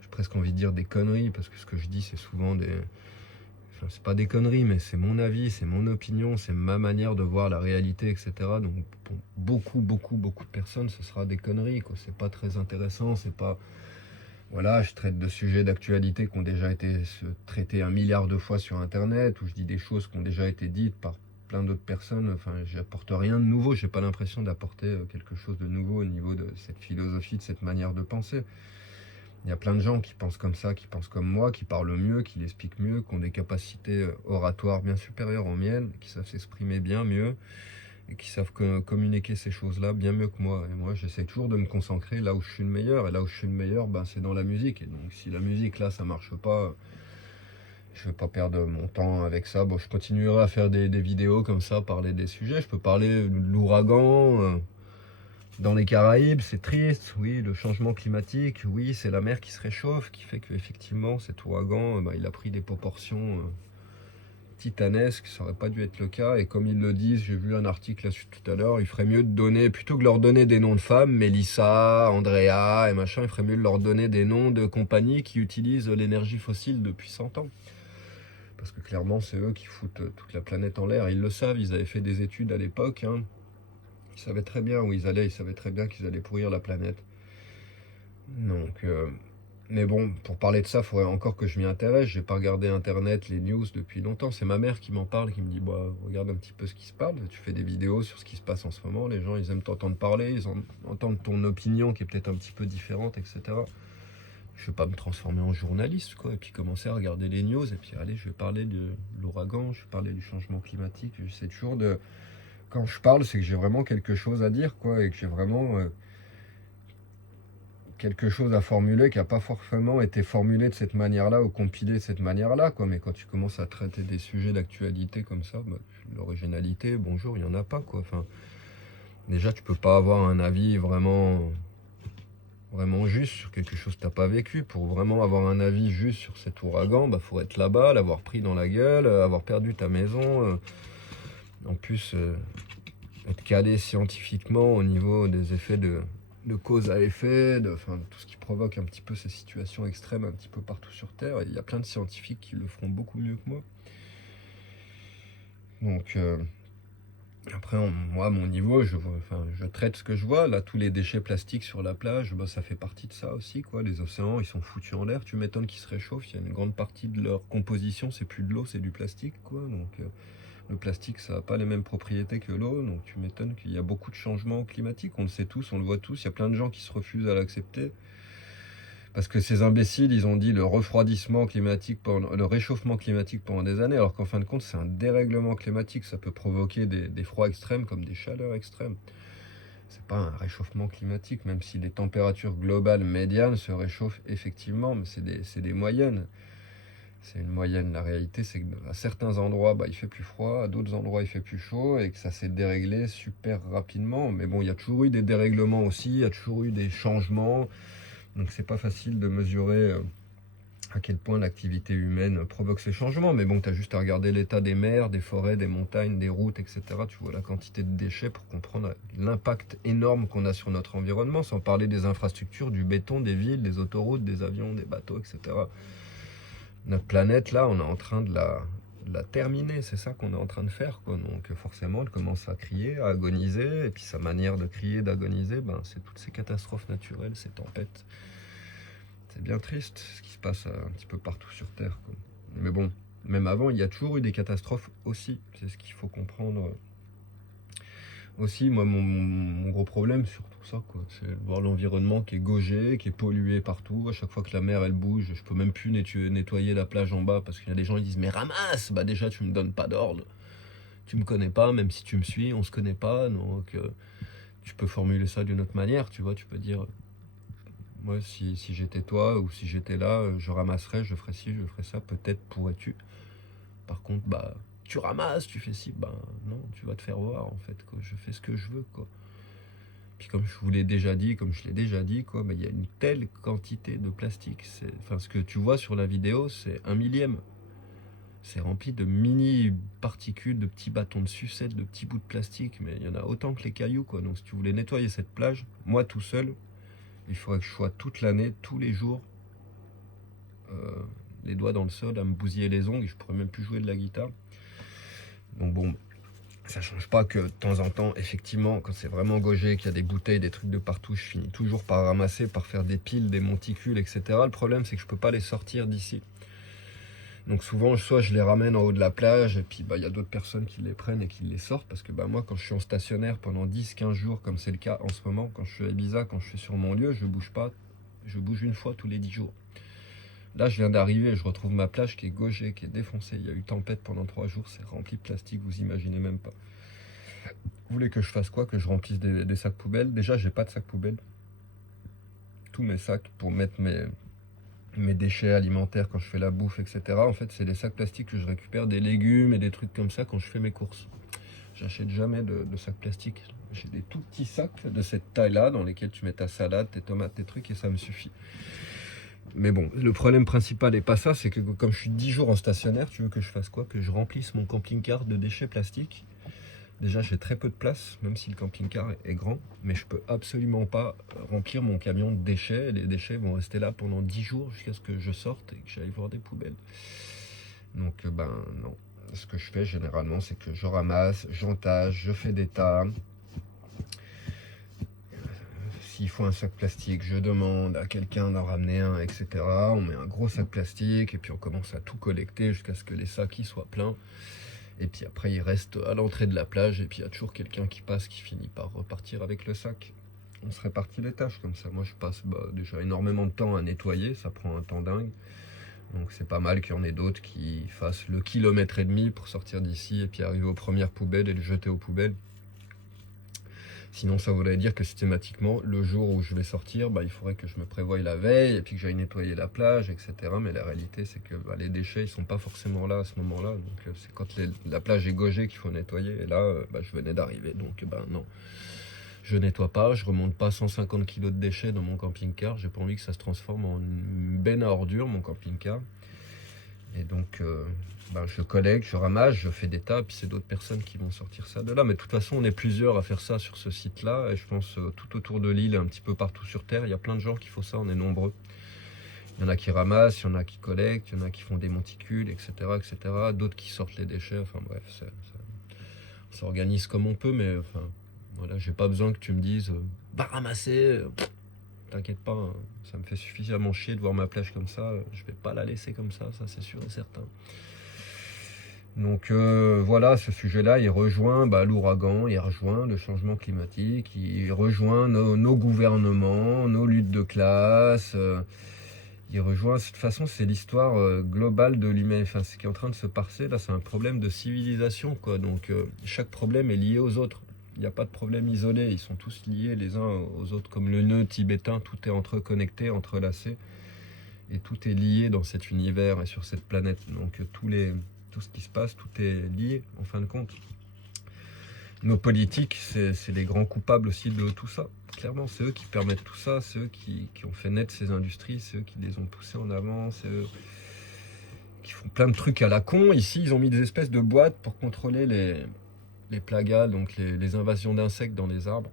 j'ai presque envie de dire des conneries, parce que ce que je dis c'est souvent c'est pas des conneries, mais c'est mon avis, c'est mon opinion, c'est ma manière de voir la réalité, etc. Donc pour beaucoup de personnes, ce sera des conneries, quoi. C'est pas très intéressant, c'est pas... Voilà, je traite de sujets d'actualité qui ont déjà été traités 1 milliard de fois sur Internet, où je dis des choses qui ont déjà été dites par plein d'autres personnes. Enfin, j'apporte rien de nouveau, j'ai pas l'impression d'apporter quelque chose de nouveau au niveau de cette philosophie, de cette manière de penser. Il y a plein de gens qui pensent comme ça, qui pensent comme moi, qui parlent mieux, qui l'expliquent mieux, qui ont des capacités oratoires bien supérieures aux miennes, qui savent s'exprimer bien mieux et qui savent communiquer ces choses-là bien mieux que moi. Et moi, j'essaie toujours de me concentrer là où je suis le meilleur. Et là où je suis le meilleur, c'est dans la musique. Et donc, si la musique, là, ça marche pas, je vais pas perdre mon temps avec ça. Bon, je continuerai à faire des vidéos comme ça, parler des sujets. Je peux parler de l'ouragan... Dans les Caraïbes, c'est triste, oui, le changement climatique, oui, c'est la mer qui se réchauffe, qui fait qu'effectivement, cet ouragan, il a pris des proportions titanesques, ça aurait pas dû être le cas, et comme ils le disent, j'ai vu un article là-dessus tout à l'heure, il ferait mieux de donner, plutôt que leur donner des noms de femmes, Mélissa, Andrea et machin, il ferait mieux de leur donner des noms de compagnies qui utilisent l'énergie fossile depuis 100 ans. Parce que clairement, c'est eux qui foutent toute la planète en l'air, ils le savent, ils avaient fait des études à l'époque, hein. Ils savaient très bien où ils allaient, ils savaient très bien qu'ils allaient pourrir la planète. Donc, mais bon, pour parler de ça, il faudrait encore que je m'y intéresse. J'ai pas regardé Internet, les news depuis longtemps. C'est ma mère qui m'en parle, qui me dit, regarde un petit peu ce qui se parle. Tu fais des vidéos sur ce qui se passe en ce moment. Les gens, ils aiment t'entendre parler, ils entendent ton opinion qui est peut-être un petit peu différente, etc. je vais pas me transformer en journaliste, quoi, et puis commencer à regarder les news, et puis allez, je vais parler de l'ouragan, je vais parler du changement climatique. J'essaie toujours de, quand je parle, c'est que j'ai vraiment quelque chose à dire, quoi, et que j'ai vraiment quelque chose à formuler qui n'a pas forcément été formulé de cette manière-là ou compilé de cette manière-là, quoi. Mais quand tu commences à traiter des sujets d'actualité comme ça, bah, l'originalité, bonjour, il n'y en a pas, quoi. Enfin, déjà, tu peux pas avoir un avis vraiment juste sur quelque chose que tu n'as pas vécu. Pour vraiment avoir un avis juste sur cet ouragan, bah, faut être là-bas, l'avoir pris dans la gueule, avoir perdu ta maison. En plus, être calé scientifiquement au niveau des effets de cause à effet, enfin, tout ce qui provoque un petit peu ces situations extrêmes un petit peu partout sur Terre. Et il y a plein de scientifiques qui le feront beaucoup mieux que moi. Donc, après, moi, à mon niveau, je traite ce que je vois. Là, tous les déchets plastiques sur la plage, bah, ça fait partie de ça aussi, quoi. Les océans, ils sont foutus en l'air. Tu m'étonnes qu'ils se réchauffent. Il y a une grande partie de leur composition, c'est plus de l'eau, c'est du plastique, quoi. Donc, le plastique, ça n'a pas les mêmes propriétés que l'eau, donc tu m'étonnes qu'il y a beaucoup de changements climatiques. On le sait tous, on le voit tous. Il y a plein de gens qui se refusent à l'accepter. Parce que ces imbéciles, ils ont dit le refroidissement climatique, le réchauffement climatique pendant des années, alors qu'en fin de compte, c'est un dérèglement climatique. Ça peut provoquer des froids extrêmes comme des chaleurs extrêmes. C'est pas un réchauffement climatique, même si les températures globales médianes se réchauffent effectivement, mais c'est des moyennes. C'est une moyenne. La réalité, c'est qu'à certains endroits, bah, il fait plus froid, à d'autres endroits, il fait plus chaud, et que ça s'est déréglé super rapidement. Mais bon, il y a toujours eu des dérèglements aussi, il y a toujours eu des changements. Donc c'est pas facile de mesurer à quel point l'activité humaine provoque ces changements. Mais bon, tu as juste à regarder l'état des mers, des forêts, des montagnes, des routes, etc. Tu vois la quantité de déchets pour comprendre l'impact énorme qu'on a sur notre environnement, sans parler des infrastructures, du béton, des villes, des autoroutes, des avions, des bateaux, etc. Notre planète, là, on est en train de la terminer, c'est ça qu'on est en train de faire, quoi. Donc forcément, elle commence à crier, à agoniser, et puis sa manière de crier, d'agoniser, ben, c'est toutes ces catastrophes naturelles, ces tempêtes. C'est bien triste ce qui se passe un petit peu partout sur Terre, quoi. Mais bon, même avant, il y a toujours eu des catastrophes aussi, c'est ce qu'il faut comprendre. Aussi, moi, mon gros problème sur tout ça, quoi, c'est de voir l'environnement qui est gaugé, qui est pollué partout. À chaque fois que la mer, elle bouge, je peux même plus nettoyer la plage en bas parce qu'il y a des gens qui disent mais ramasse, bah déjà tu me donnes pas d'ordre, tu me connais pas, même si tu me suis, on se connaît pas, donc tu peux formuler ça d'une autre manière, tu vois, tu peux dire moi si j'étais toi ou si j'étais là, je ramasserais, je ferais ci, je ferais ça, peut-être pourrais-tu. Par contre, bah tu ramasses, tu fais ci, bah non, tu vas te faire voir en fait, quoi. Je fais ce que je veux, quoi. Puis comme je vous l'ai déjà dit, comme je l'ai déjà dit, quoi, bah, il y a une telle quantité de plastique. Enfin, ce que tu vois sur la vidéo, c'est un millième. C'est rempli de mini particules, de petits bâtons de sucette, de petits bouts de plastique, mais il y en a autant que les cailloux, quoi. Donc si tu voulais nettoyer cette plage, moi tout seul, il faudrait que je sois toute l'année, tous les jours, les doigts dans le sol, à me bousiller les ongles, je pourrais même plus jouer de la guitare. Donc bon, ça change pas que de temps en temps, effectivement, quand c'est vraiment gaugé, qu'il y a des bouteilles, des trucs de partout, je finis toujours par ramasser, par faire des piles, des monticules, etc. Le problème, c'est que je peux pas les sortir d'ici. Donc souvent, soit je les ramène en haut de la plage, et puis bah, y a d'autres personnes qui les prennent et qui les sortent, parce que bah, moi, quand je suis en stationnaire pendant 10-15 jours, comme c'est le cas en ce moment, quand je suis à Ibiza, quand je suis sur mon lieu, je bouge pas, je bouge une fois tous les 10 jours. Là, je viens d'arriver, je retrouve ma plage qui est gaugée, qui est défoncée. Il y a eu tempête pendant 3 jours, c'est rempli de plastique, vous imaginez même pas. Vous voulez que je fasse quoi? Que je remplisse des sacs poubelles? Déjà, j'ai pas de sac poubelle. Tous mes sacs pour mettre mes déchets alimentaires quand je fais la bouffe, etc. En fait, c'est des sacs plastiques que je récupère des légumes et des trucs comme ça quand je fais mes courses. J'achète jamais de sacs plastiques. J'ai des tout petits sacs de cette taille-là dans lesquels tu mets ta salade, tes tomates, tes trucs et ça me suffit. Mais bon, le problème principal n'est pas ça, c'est que comme je suis 10 jours en stationnaire, tu veux que je fasse quoi? Que je remplisse mon camping-car de déchets plastiques. Déjà, j'ai très peu de place, même si le camping-car est grand, mais je peux absolument pas remplir mon camion de déchets. Les déchets vont rester là pendant 10 jours jusqu'à ce que je sorte et que j'aille voir des poubelles. Donc, ben non. Ce que je fais généralement, c'est que je ramasse, j'entasse, je fais des tas. S'il faut un sac plastique, je demande à quelqu'un d'en ramener un, etc. On met un gros sac plastique et puis on commence à tout collecter jusqu'à ce que les sacs y soient pleins. Et puis après, il reste à l'entrée de la plage et puis il y a toujours quelqu'un qui passe qui finit par repartir avec le sac. on se répartit les tâches comme ça. Moi je passe déjà énormément de temps à nettoyer, ça prend un temps dingue. Donc c'est pas mal qu'il y en ait d'autres qui fassent le 1,5 km pour sortir d'ici et puis arriver aux premières poubelles et les jeter aux poubelles. Sinon ça voudrait dire que systématiquement, le jour où je vais sortir, il faudrait que je me prévoie la veille et puis que j'aille nettoyer la plage, etc. Mais la réalité c'est que les déchets ils sont pas forcément là à ce moment-là. Donc c'est quand la plage est gaugée qu'il faut nettoyer. Et là, je venais d'arriver, donc non. Je nettoie pas, je remonte pas 150 kg de déchets dans mon camping-car. J'ai pas envie que ça se transforme en une benne à ordures, mon camping-car. Et donc, je collecte, je ramasse, je fais des tas, puis c'est d'autres personnes qui vont sortir ça de là. Mais de toute façon, on est plusieurs à faire ça sur ce site-là. Et je pense tout autour de l'île, un petit peu partout sur Terre, il y a plein de gens qui font ça, on est nombreux. Il y en a qui ramassent, il y en a qui collectent, il y en a qui font des monticules, etc. etc. D'autres qui sortent les déchets, enfin bref, on s'organise comme on peut, mais enfin, voilà, j'ai pas besoin que tu me dises va ramasser. T'inquiète pas, hein, ça me fait suffisamment chier de voir ma plage comme ça. Je vais pas la laisser comme ça c'est sûr et certain. Donc voilà, ce sujet-là, il rejoint l'ouragan, il rejoint le changement climatique, il rejoint nos gouvernements, nos luttes de classe. Il rejoint, de toute façon, c'est l'histoire globale de l'humain. Enfin, ce qui est en train de se passer, là, c'est un problème de civilisation, quoi. Donc, chaque problème est lié aux autres. Il n'y a pas de problème isolé. Ils sont tous liés les uns aux autres. Comme le nœud tibétain, tout est entreconnecté, entrelacé. Et tout est lié dans cet univers et sur cette planète. Donc, tout ce qui se passe, tout est lié, en fin de compte. Nos politiques, c'est les grands coupables aussi de tout ça. Clairement, c'est eux qui permettent tout ça, c'est eux qui ont fait naître ces industries, c'est eux qui les ont poussées en avant, c'est eux qui font plein de trucs à la con. Ici, ils ont mis des espèces de boîtes pour contrôler les plagas, donc les invasions d'insectes dans les arbres.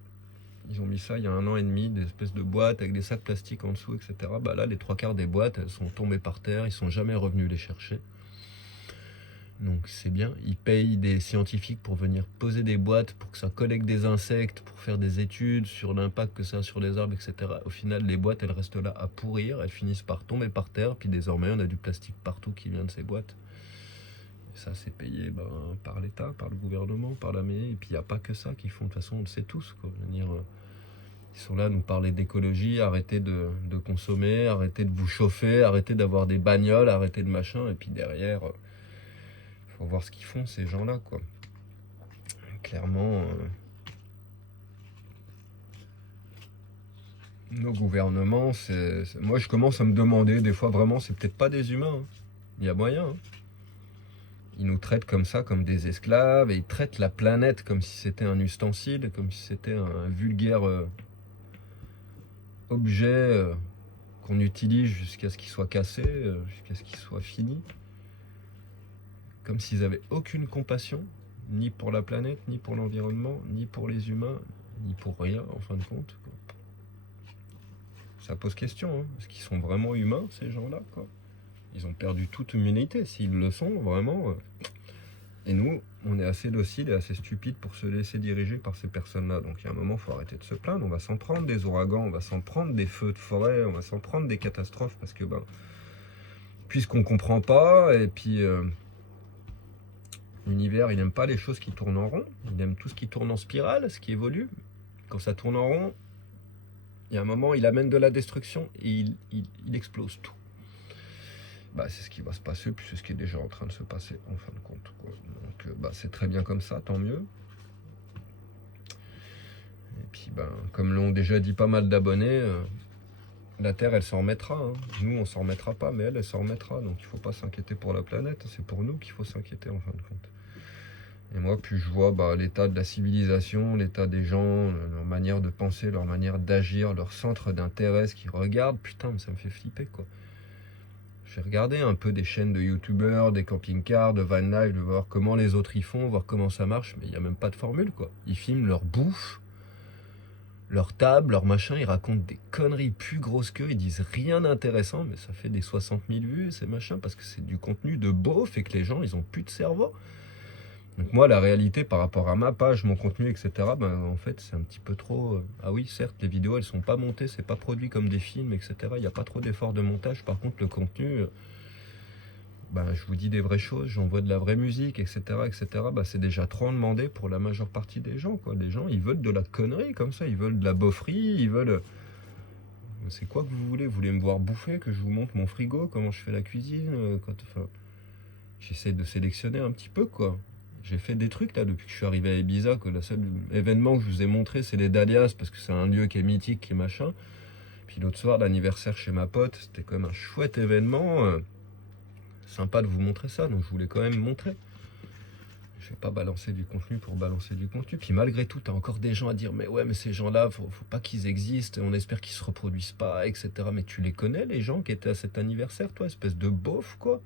Ils ont mis ça il y a 1 an et demi, des espèces de boîtes avec des sacs plastiques en dessous, etc. Là, les 3/4 des boîtes, elles sont tombées par terre, ils sont jamais revenus les chercher. Donc c'est bien, ils payent des scientifiques pour venir poser des boîtes, pour que ça collecte des insectes, pour faire des études sur l'impact que ça a sur les arbres, etc. Au final, les boîtes, elles restent là à pourrir, elles finissent par tomber par terre, puis désormais, on a du plastique partout qui vient de ces boîtes. Et ça, c'est payé par l'État, par le gouvernement, par la mairie, et puis il n'y a pas que ça qu'ils font, de toute façon, on le sait tous, quoi. Je veux dire, ils sont là à nous parler d'écologie, arrêtez de consommer, arrêtez de vous chauffer, arrêtez d'avoir des bagnoles, arrêtez de machin, et puis derrière... faut voir ce qu'ils font ces gens-là, quoi. Clairement, nos gouvernements, moi je commence à me demander, des fois vraiment, c'est peut-être pas des humains. Hein. Il y a moyen. Hein. Ils nous traitent comme ça, comme des esclaves, et ils traitent la planète comme si c'était un ustensile, comme si c'était un vulgaire objet qu'on utilise jusqu'à ce qu'il soit cassé, jusqu'à ce qu'il soit fini. Comme s'ils avaient aucune compassion, ni pour la planète, ni pour l'environnement, ni pour les humains, ni pour rien, en fin de compte. Quoi. Ça pose question, hein. Est-ce qu'ils sont vraiment humains, ces gens-là, quoi? Ils ont perdu toute humanité, s'ils le sont, vraiment. Et nous, on est assez dociles et assez stupides pour se laisser diriger par ces personnes-là. Donc il y a un moment, il faut arrêter de se plaindre. On va s'en prendre des ouragans, on va s'en prendre des feux de forêt, on va s'en prendre des catastrophes, parce que, puisqu'on ne comprend pas, et puis... l'univers, il n'aime pas les choses qui tournent en rond, il aime tout ce qui tourne en spirale, ce qui évolue. Quand ça tourne en rond, il y a un moment, il amène de la destruction et il explose tout. C'est ce qui va se passer, puis c'est ce qui est déjà en train de se passer, en fin de compte. Quoi. Donc, c'est très bien comme ça, tant mieux. Et puis, comme l'ont déjà dit pas mal d'abonnés, la Terre, elle s'en remettra. Hein. Nous, on s'en remettra pas, mais elle s'en remettra. Donc, il ne faut pas s'inquiéter pour la planète, c'est pour nous qu'il faut s'inquiéter, en fin de compte. Et moi, plus je vois l'état de la civilisation, l'état des gens, leur manière de penser, leur manière d'agir, leur centre d'intérêt, ce qu'ils regardent, putain, ça me fait flipper, quoi. J'ai regardé un peu des chaînes de youtubeurs, des camping-cars, de van life, de voir comment les autres y font, voir comment ça marche, mais il n'y a même pas de formule, quoi. Ils filment leur bouffe, leur table, leur machin, ils racontent des conneries plus grosses qu'eux, ils disent rien d'intéressant, mais ça fait des 60 000 vues, ces machins, parce que c'est du contenu de beauf et que les gens, ils ont plus de cerveau. Donc moi, la réalité par rapport à ma page, mon contenu, etc., en fait, c'est un petit peu trop... Ah oui, certes, les vidéos, elles sont pas montées, c'est pas produit comme des films, etc. Il n'y a pas trop d'efforts de montage. Par contre, le contenu, bah, je vous dis des vraies choses, j'envoie de la vraie musique, etc., etc., bah, c'est déjà trop en demander pour la majeure partie des gens, quoi. Les gens, ils veulent de la connerie comme ça, ils veulent de la beaufrie, ils veulent... C'est quoi que vous voulez? Vous voulez me voir bouffer, que je vous montre mon frigo, comment je fais la cuisine, enfin, j'essaie de sélectionner un petit peu, quoi. J'ai fait des trucs, là, depuis que je suis arrivé à Ibiza, que le seul événement que je vous ai montré, c'est les Dahlias, parce que c'est un lieu qui est mythique, qui est machin. Puis l'autre soir, l'anniversaire chez ma pote, c'était quand même un chouette événement. Sympa de vous montrer ça, donc je voulais quand même montrer. Je vais pas balancer du contenu pour balancer du contenu. Puis malgré tout, t'as encore des gens à dire, mais ouais, mais ces gens-là, faut pas qu'ils existent, on espère qu'ils se reproduisent pas, etc. Mais tu les connais, les gens qui étaient à cet anniversaire, toi, espèce de beauf, quoi.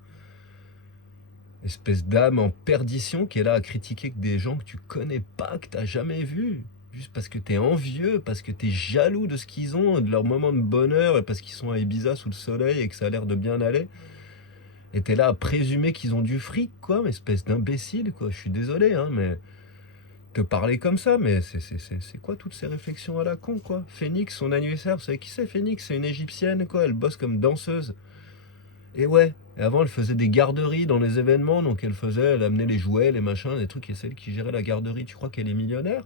Espèce d'âme en perdition qui est là à critiquer que des gens que tu connais pas, que t'as jamais vus. Juste parce que t'es envieux, parce que t'es jaloux de ce qu'ils ont, de leur moment de bonheur, et parce qu'ils sont à Ibiza sous le soleil et que ça a l'air de bien aller. Et t'es là à présumer qu'ils ont du fric, quoi, espèce d'imbécile, quoi. Je suis désolé, hein, mais te parler comme ça, mais c'est quoi toutes ces réflexions à la con, quoi? Phoenix, son anniversaire, vous savez qui c'est, Phoenix? C'est une égyptienne, quoi, elle bosse comme danseuse. Et ouais, et avant elle faisait des garderies dans les événements, donc elle amenait les jouets, les machins, les trucs, et c'est elle qui gérait la garderie. Tu crois qu'elle est millionnaire?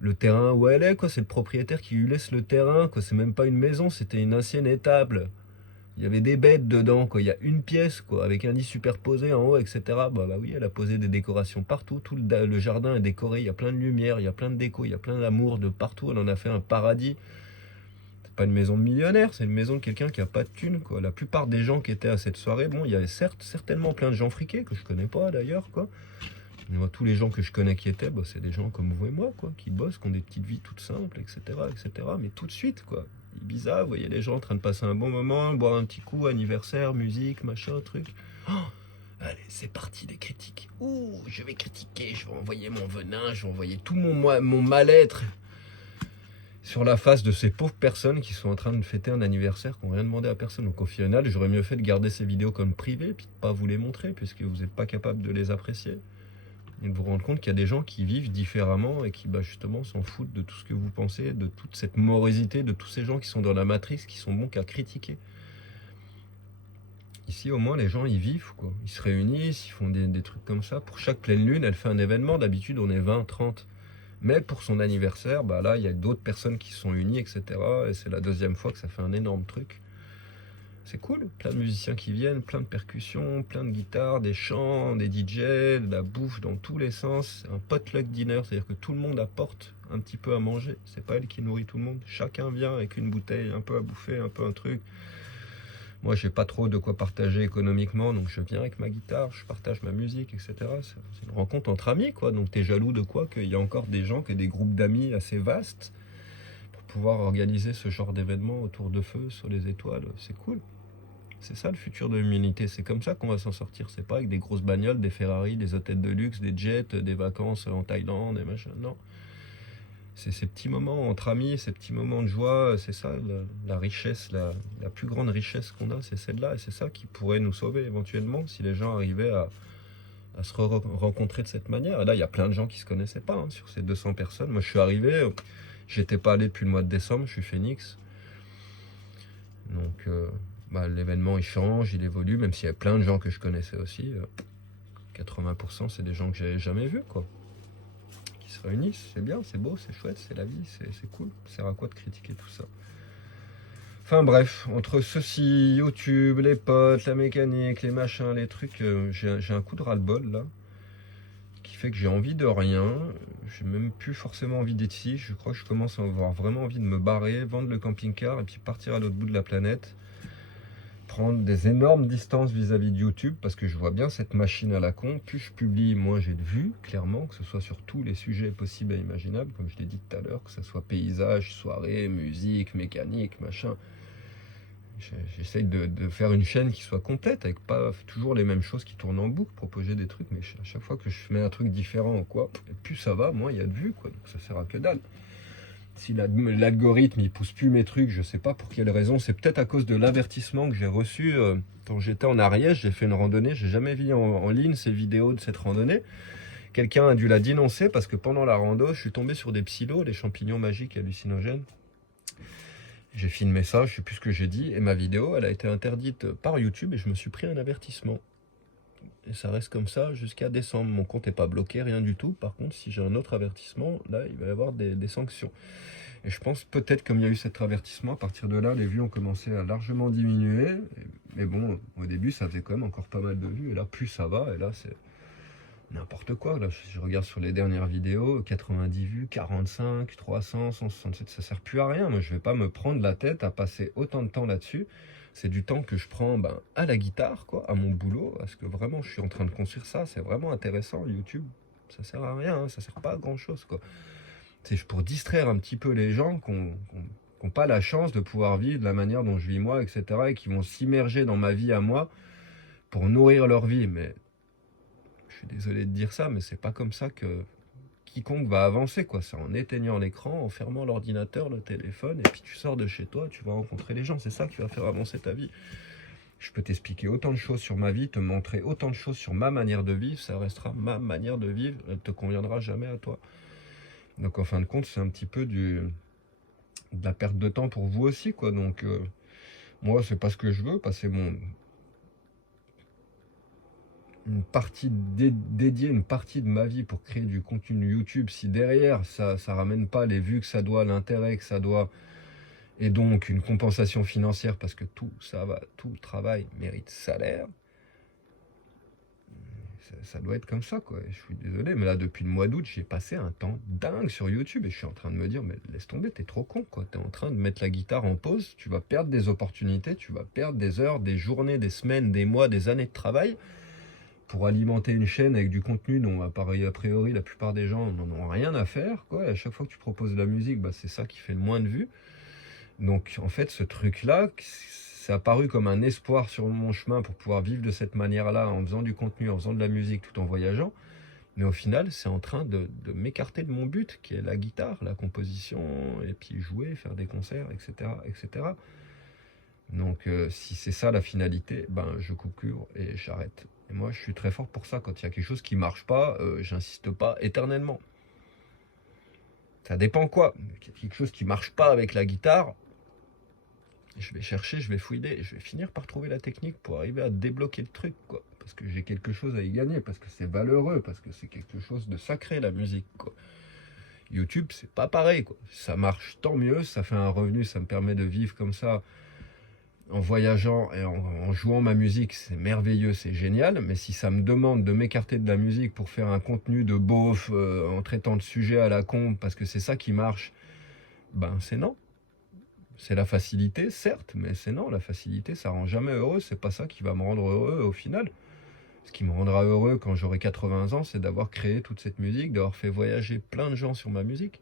Le terrain où elle est, quoi, c'est le propriétaire qui lui laisse le terrain, quoi, c'est même pas une maison, c'était une ancienne étable. Il y avait des bêtes dedans, quoi. Il y a une pièce, quoi, avec un lit superposé en haut, etc. Bah oui, elle a posé des décorations partout. Tout le jardin est décoré. Il y a plein de lumière, il y a plein de déco, il y a plein d'amour de partout. Elle en a fait un paradis. C'est pas une maison de millionnaire, c'est une maison de quelqu'un qui a pas de thunes, quoi. La plupart des gens qui étaient à cette soirée, bon, il y avait certainement plein de gens friqués que je connais pas d'ailleurs, quoi. Mais moi, tous les gens que je connais qui étaient, bah, c'est des gens comme vous et moi, quoi, qui bossent, qui ont des petites vies toutes simples, etc., etc. Mais tout de suite, quoi. Ibiza, vous voyez les gens en train de passer un bon moment, boire un petit coup, anniversaire, musique, machin, truc. Oh, allez, c'est parti les critiques. Ouh, je vais critiquer, je vais envoyer mon venin, je vais envoyer tout mon mal-être sur la face de ces pauvres personnes qui sont en train de fêter un anniversaire, qui n'ont rien demandé à personne. Donc au final, j'aurais mieux fait de garder ces vidéos comme privées, puis de pas vous les montrer, puisque vous n'êtes pas capable de les apprécier. Et de vous rendre compte qu'il y a des gens qui vivent différemment et qui bah, justement s'en foutent de tout ce que vous pensez, de toute cette morosité, de tous ces gens qui sont dans la matrice, qui sont bons qu'à critiquer. Ici au moins les gens ils vivent, quoi. Ils se réunissent, ils font des trucs comme ça. Pour chaque pleine lune, elle fait un événement, d'habitude on est 20, 30. Mais pour son anniversaire, bah là il y a d'autres personnes qui se sont unies, etc. Et c'est la deuxième fois que ça fait un énorme truc. C'est cool, plein de musiciens qui viennent, plein de percussions, plein de guitares, des chants, des DJ, de la bouffe dans tous les sens. Un potluck dinner, c'est-à-dire que tout le monde apporte un petit peu à manger. C'est pas elle qui nourrit tout le monde. Chacun vient avec une bouteille, un peu à bouffer, un peu un truc. Moi, j'ai pas trop de quoi partager économiquement, donc je viens avec ma guitare, je partage ma musique, etc. C'est une rencontre entre amis, quoi. Donc t'es jaloux de quoi? Qu'il y a encore des gens, que des groupes d'amis assez vastes pour pouvoir organiser ce genre d'événement autour de feu, sur les étoiles. C'est cool. C'est ça le futur de l'humanité, c'est comme ça qu'on va s'en sortir. C'est pas avec des grosses bagnoles, des Ferrari, des hôtels de luxe, des jets, des vacances en Thaïlande, des machins. Non. C'est ces petits moments entre amis, ces petits moments de joie, c'est ça la richesse, la plus grande richesse qu'on a, c'est celle-là. Et c'est ça qui pourrait nous sauver éventuellement si les gens arrivaient à se rencontrer de cette manière. Et là, il y a plein de gens qui se connaissaient pas, hein, sur ces 200 personnes. Moi, je suis arrivé, j'étais pas allé depuis le mois de décembre, je suis Phoenix. Donc, bah, l'événement il change, il évolue, même s'il y a plein de gens que je connaissais aussi. 80% c'est des gens que j'avais jamais vus, quoi. Qui se réunissent, c'est bien, c'est beau, c'est chouette, c'est la vie, c'est cool. Ça sert à quoi de critiquer tout ça? Enfin bref, entre ceci, YouTube, les potes, la mécanique, les machins, les trucs, j'ai un coup de ras-le-bol là, qui fait que j'ai envie de rien. J'ai même plus forcément envie d'être ici. Je crois que je commence à avoir vraiment envie de me barrer, vendre le camping-car et puis partir à l'autre bout de la planète. Prendre des énormes distances vis-à-vis de YouTube parce que je vois bien cette machine à la con. Plus je publie, moins j'ai de vues, clairement, que ce soit sur tous les sujets possibles et imaginables, comme je l'ai dit tout à l'heure, que ce soit paysage, soirée, musique, mécanique, machin. J'essaye de faire une chaîne qui soit complète, avec pas toujours les mêmes choses qui tournent en boucle, proposer des trucs, mais à chaque fois que je mets un truc différent ou quoi, et plus ça va, moins il y a de vues, quoi. Donc ça sert à que dalle. Si l'algorithme il pousse plus mes trucs, je sais pas pour quelle raison. C'est peut-être à cause de l'avertissement que j'ai reçu quand j'étais en Ariège. J'ai fait une randonnée, j'ai jamais vu en ligne ces vidéos de cette randonnée. Quelqu'un a dû la dénoncer parce que pendant la rando, je suis tombé sur des psylos, les champignons magiques hallucinogènes. J'ai filmé ça, je sais plus ce que j'ai dit, et ma vidéo, elle a été interdite par YouTube et je me suis pris un avertissement. Et ça reste comme ça jusqu'à décembre. Mon compte n'est pas bloqué, rien du tout. Par contre, si j'ai un autre avertissement, là, il va y avoir des sanctions. Et je pense peut-être comme il y a eu cet avertissement, à partir de là, les vues ont commencé à largement diminuer. Mais bon, au début, ça faisait quand même encore pas mal de vues. Et là, plus ça va, et là, c'est n'importe quoi. Là, je regarde sur les dernières vidéos, 90 vues, 45, 300, 167, ça sert plus à rien. Moi, je vais pas me prendre la tête à passer autant de temps là-dessus. C'est du temps que je prends à la guitare, quoi, à mon boulot, parce que vraiment, je suis en train de construire ça. C'est vraiment intéressant, YouTube. Ça sert à rien, hein, ça sert pas à grand-chose, quoi. C'est pour distraire un petit peu les gens qui n'ont pas la chance de pouvoir vivre de la manière dont je vis moi, etc., et qui vont s'immerger dans ma vie à moi pour nourrir leur vie. Mais je suis désolé de dire ça, mais c'est pas comme ça que quiconque va avancer, quoi. C'est en éteignant l'écran, en fermant l'ordinateur, le téléphone, et puis tu sors de chez toi, tu vas rencontrer les gens. C'est ça qui va faire avancer ta vie. Je peux t'expliquer autant de choses sur ma vie, te montrer autant de choses sur ma manière de vivre, ça restera ma manière de vivre, elle ne te conviendra jamais à toi. Donc en fin de compte, c'est un petit peu de la perte de temps pour vous aussi, quoi. Donc moi, c'est pas ce que je veux, passer une partie dédiée, une partie de ma vie pour créer du contenu YouTube. Si derrière, ça ramène pas les vues que ça doit, l'intérêt que ça doit, et donc une compensation financière, parce que tout travail mérite salaire, ça doit être comme ça, quoi. Je suis désolé, mais là, depuis le mois d'août, j'ai passé un temps dingue sur YouTube et je suis en train de me dire, mais laisse tomber, t'es trop con, quoi. T'es en train de mettre la guitare en pause, tu vas perdre des opportunités, tu vas perdre des heures, des journées, des semaines, des mois, des années de travail pour alimenter une chaîne avec du contenu dont, a priori, la plupart des gens n'en ont rien à faire, quoi. Et à chaque fois que tu proposes de la musique, c'est ça qui fait le moins de vues. Donc, en fait, ce truc-là, c'est apparu comme un espoir sur mon chemin pour pouvoir vivre de cette manière-là, en faisant du contenu, en faisant de la musique, tout en voyageant. Mais au final, c'est en train de m'écarter de mon but, qui est la guitare, la composition, et puis jouer, faire des concerts, etc. etc. Donc, si c'est ça la finalité, je coupe court et j'arrête. Et moi, je suis très fort pour ça. Quand il y a quelque chose qui marche pas, j'insiste pas éternellement. Ça dépend quoi. Il y a quelque chose qui marche pas avec la guitare, je vais chercher, je vais fouiller, et je vais finir par trouver la technique pour arriver à débloquer le truc, quoi. Parce que j'ai quelque chose à y gagner, parce que c'est valeureux, parce que c'est quelque chose de sacré, la musique, quoi. YouTube, c'est pas pareil, quoi. Ça marche, tant mieux, ça fait un revenu, ça me permet de vivre comme ça, en voyageant et en jouant ma musique, c'est merveilleux, c'est génial. Mais si ça me demande de m'écarter de la musique pour faire un contenu de beauf, en traitant de sujets à la con, parce que c'est ça qui marche, c'est non. C'est la facilité, certes, mais c'est non, la facilité, ça rend jamais heureux, c'est pas ça qui va me rendre heureux au final. Ce qui me rendra heureux quand j'aurai 80 ans, c'est d'avoir créé toute cette musique, d'avoir fait voyager plein de gens sur ma musique.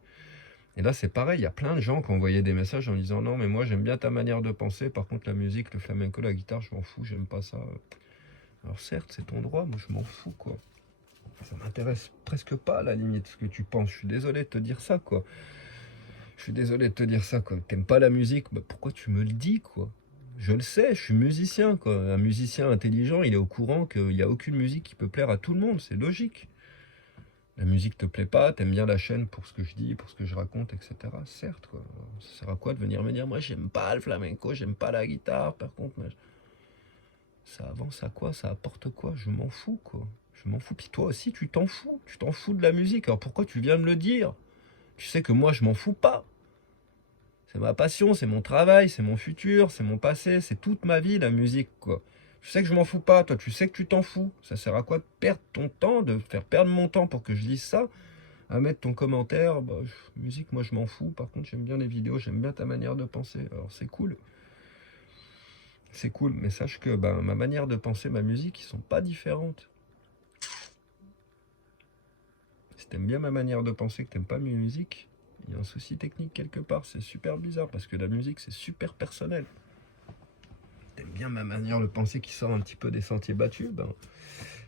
Et là, c'est pareil, il y a plein de gens qui ont envoyé des messages en disant non, mais moi j'aime bien ta manière de penser, par contre la musique, le flamenco, la guitare, je m'en fous, j'aime pas ça. Alors certes, c'est ton droit, moi je m'en fous, quoi. Ça m'intéresse presque pas, à la limite, ce que tu penses. Je suis désolé de te dire ça, quoi. Je suis désolé de te dire ça, quoi. T'aimes pas la musique, pourquoi tu me le dis, quoi? Je le sais, je suis musicien, quoi. Un musicien intelligent, il est au courant qu'il n'y a aucune musique qui peut plaire à tout le monde, c'est logique. La musique te plaît pas, t'aimes bien la chaîne pour ce que je dis, pour ce que je raconte, etc. Certes, quoi. Ça sert à quoi de venir me dire, moi j'aime pas le flamenco, j'aime pas la guitare, par contre, ça avance à quoi? Ça apporte quoi? Je m'en fous, quoi. Je m'en fous. Puis toi aussi, tu t'en fous de la musique. Alors pourquoi tu viens me le dire? Tu sais que moi, je m'en fous pas. C'est ma passion, c'est mon travail, c'est mon futur, c'est mon passé, c'est toute ma vie, la musique, quoi. Tu sais que je m'en fous pas, toi, tu sais que tu t'en fous. Ça sert à quoi de perdre ton temps, de faire perdre mon temps pour que je dise ça, à mettre ton commentaire, musique, moi, je m'en fous. Par contre, j'aime bien les vidéos, j'aime bien ta manière de penser. Alors, c'est cool. C'est cool, mais sache que ma manière de penser, ma musique, ils sont pas différentes. Si t'aimes bien ma manière de penser, que t'aimes pas mes musiques, il y a un souci technique quelque part, c'est super bizarre, parce que la musique, c'est super personnel. T'aimes bien ma manière de penser qui sort un petit peu des sentiers battus,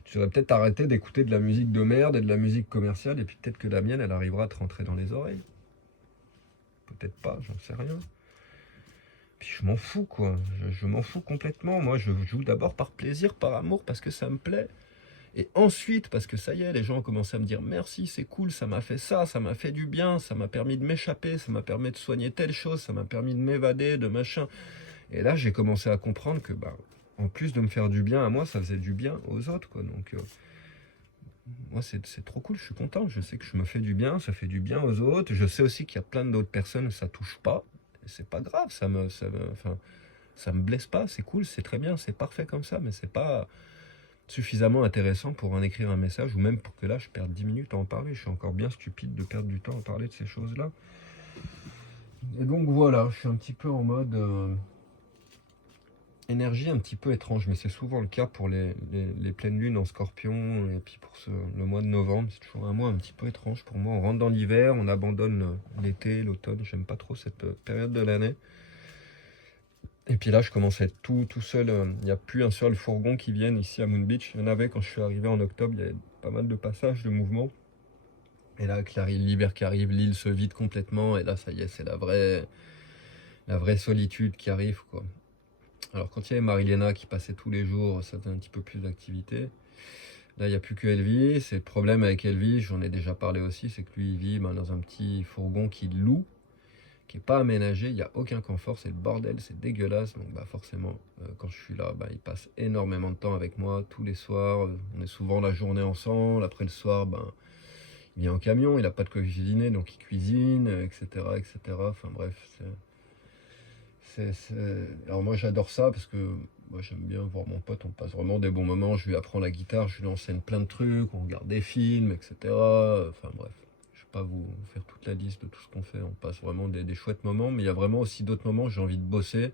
tu devrais peut-être arrêter d'écouter de la musique de merde et de la musique commerciale, et puis peut-être que la mienne, elle arrivera à te rentrer dans les oreilles. Peut-être pas, j'en sais rien. Puis je m'en fous, quoi. Je m'en fous complètement. Moi, je joue d'abord par plaisir, par amour, parce que ça me plaît. Et ensuite, parce que ça y est, les gens ont commencé à me dire merci, c'est cool, ça m'a fait ça m'a fait du bien, ça m'a permis de m'échapper, ça m'a permis de soigner telle chose, ça m'a permis de m'évader, de machin. Et là, j'ai commencé à comprendre que, bah, en plus de me faire du bien à moi, ça faisait du bien aux autres, quoi. Donc, moi, c'est trop cool, je suis content. Je sais que je me fais du bien, ça fait du bien aux autres. Je sais aussi qu'il y a plein d'autres personnes où ça touche pas. Et c'est pas grave, enfin, ça me blesse pas, c'est cool, c'est très bien, c'est parfait comme ça, mais c'est pas suffisamment intéressant pour en écrire un message ou même pour que là je perde 10 minutes à en parler. Je suis encore bien stupide de perdre du temps à parler de ces choses-là. Et donc voilà, je suis un petit peu en mode énergie un petit peu étrange, mais c'est souvent le cas pour les pleines lunes en Scorpion et puis pour le mois de novembre. C'est toujours un mois un petit peu étrange pour moi. On rentre dans l'hiver, on abandonne l'été, l'automne. J'aime pas trop cette période de l'année. Et puis là, je commence à être tout seul. Il n'y a plus un seul fourgon qui vienne ici à Moon Beach. Il y en avait quand je suis arrivé en octobre. Il y avait pas mal de passages, de mouvements. Et là, avec l'hiver qui arrive, l'île se vide complètement. Et là, ça y est, c'est la vraie solitude qui arrive, quoi. Alors, quand il y avait Marilena qui passait tous les jours, ça faisait un petit peu plus d'activité. Là, il n'y a plus que Elvis. Et le problème avec Elvis, j'en ai déjà parlé aussi, c'est que lui, il vit dans un petit fourgon qu'il loue, qui n'est pas aménagé, il n'y a aucun confort, c'est le bordel, c'est dégueulasse. Donc bah forcément, quand je suis là, bah, il passe énormément de temps avec moi tous les soirs. On est souvent la journée ensemble. Après le soir, ben, il vient en camion, il n'a pas de quoi cuisiner, donc il cuisine, etc. etc. Enfin bref, alors moi j'adore ça parce que moi j'aime bien voir mon pote, on passe vraiment des bons moments. Je lui apprends la guitare, je lui enseigne plein de trucs, on regarde des films, etc. Enfin bref. Je ne vais pas vous faire toute la liste de tout ce qu'on fait. On passe vraiment des chouettes moments, mais il y a vraiment aussi d'autres moments où j'ai envie de bosser.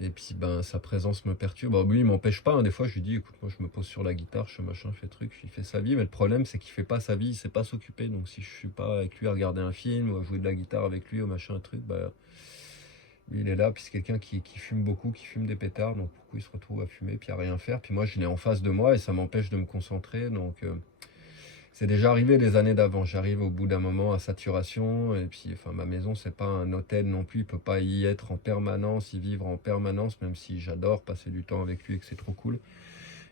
Et puis ben sa présence me perturbe. Bah, lui, il m'empêche pas, hein. Des fois, je lui dis, écoute, moi je me pose sur la guitare, je fais machin, je fais truc, il fait sa vie. Mais le problème, c'est qu'il fait pas sa vie, il sait pas s'occuper. Donc si je suis pas avec lui à regarder un film ou à jouer de la guitare avec lui ou machin, un truc, bah lui, il est là. Puis c'est quelqu'un qui fume beaucoup, qui fume des pétards. Donc pourquoi il se retrouve à fumer puis à rien faire. Puis moi, je l'ai en face de moi et ça m'empêche de me concentrer. Donc c'est déjà arrivé les années d'avant. J'arrive au bout d'un moment à saturation. Et puis, enfin, ma maison, c'est pas un hôtel non plus. Il peut pas y être en permanence, y vivre en permanence, même si j'adore passer du temps avec lui et que c'est trop cool.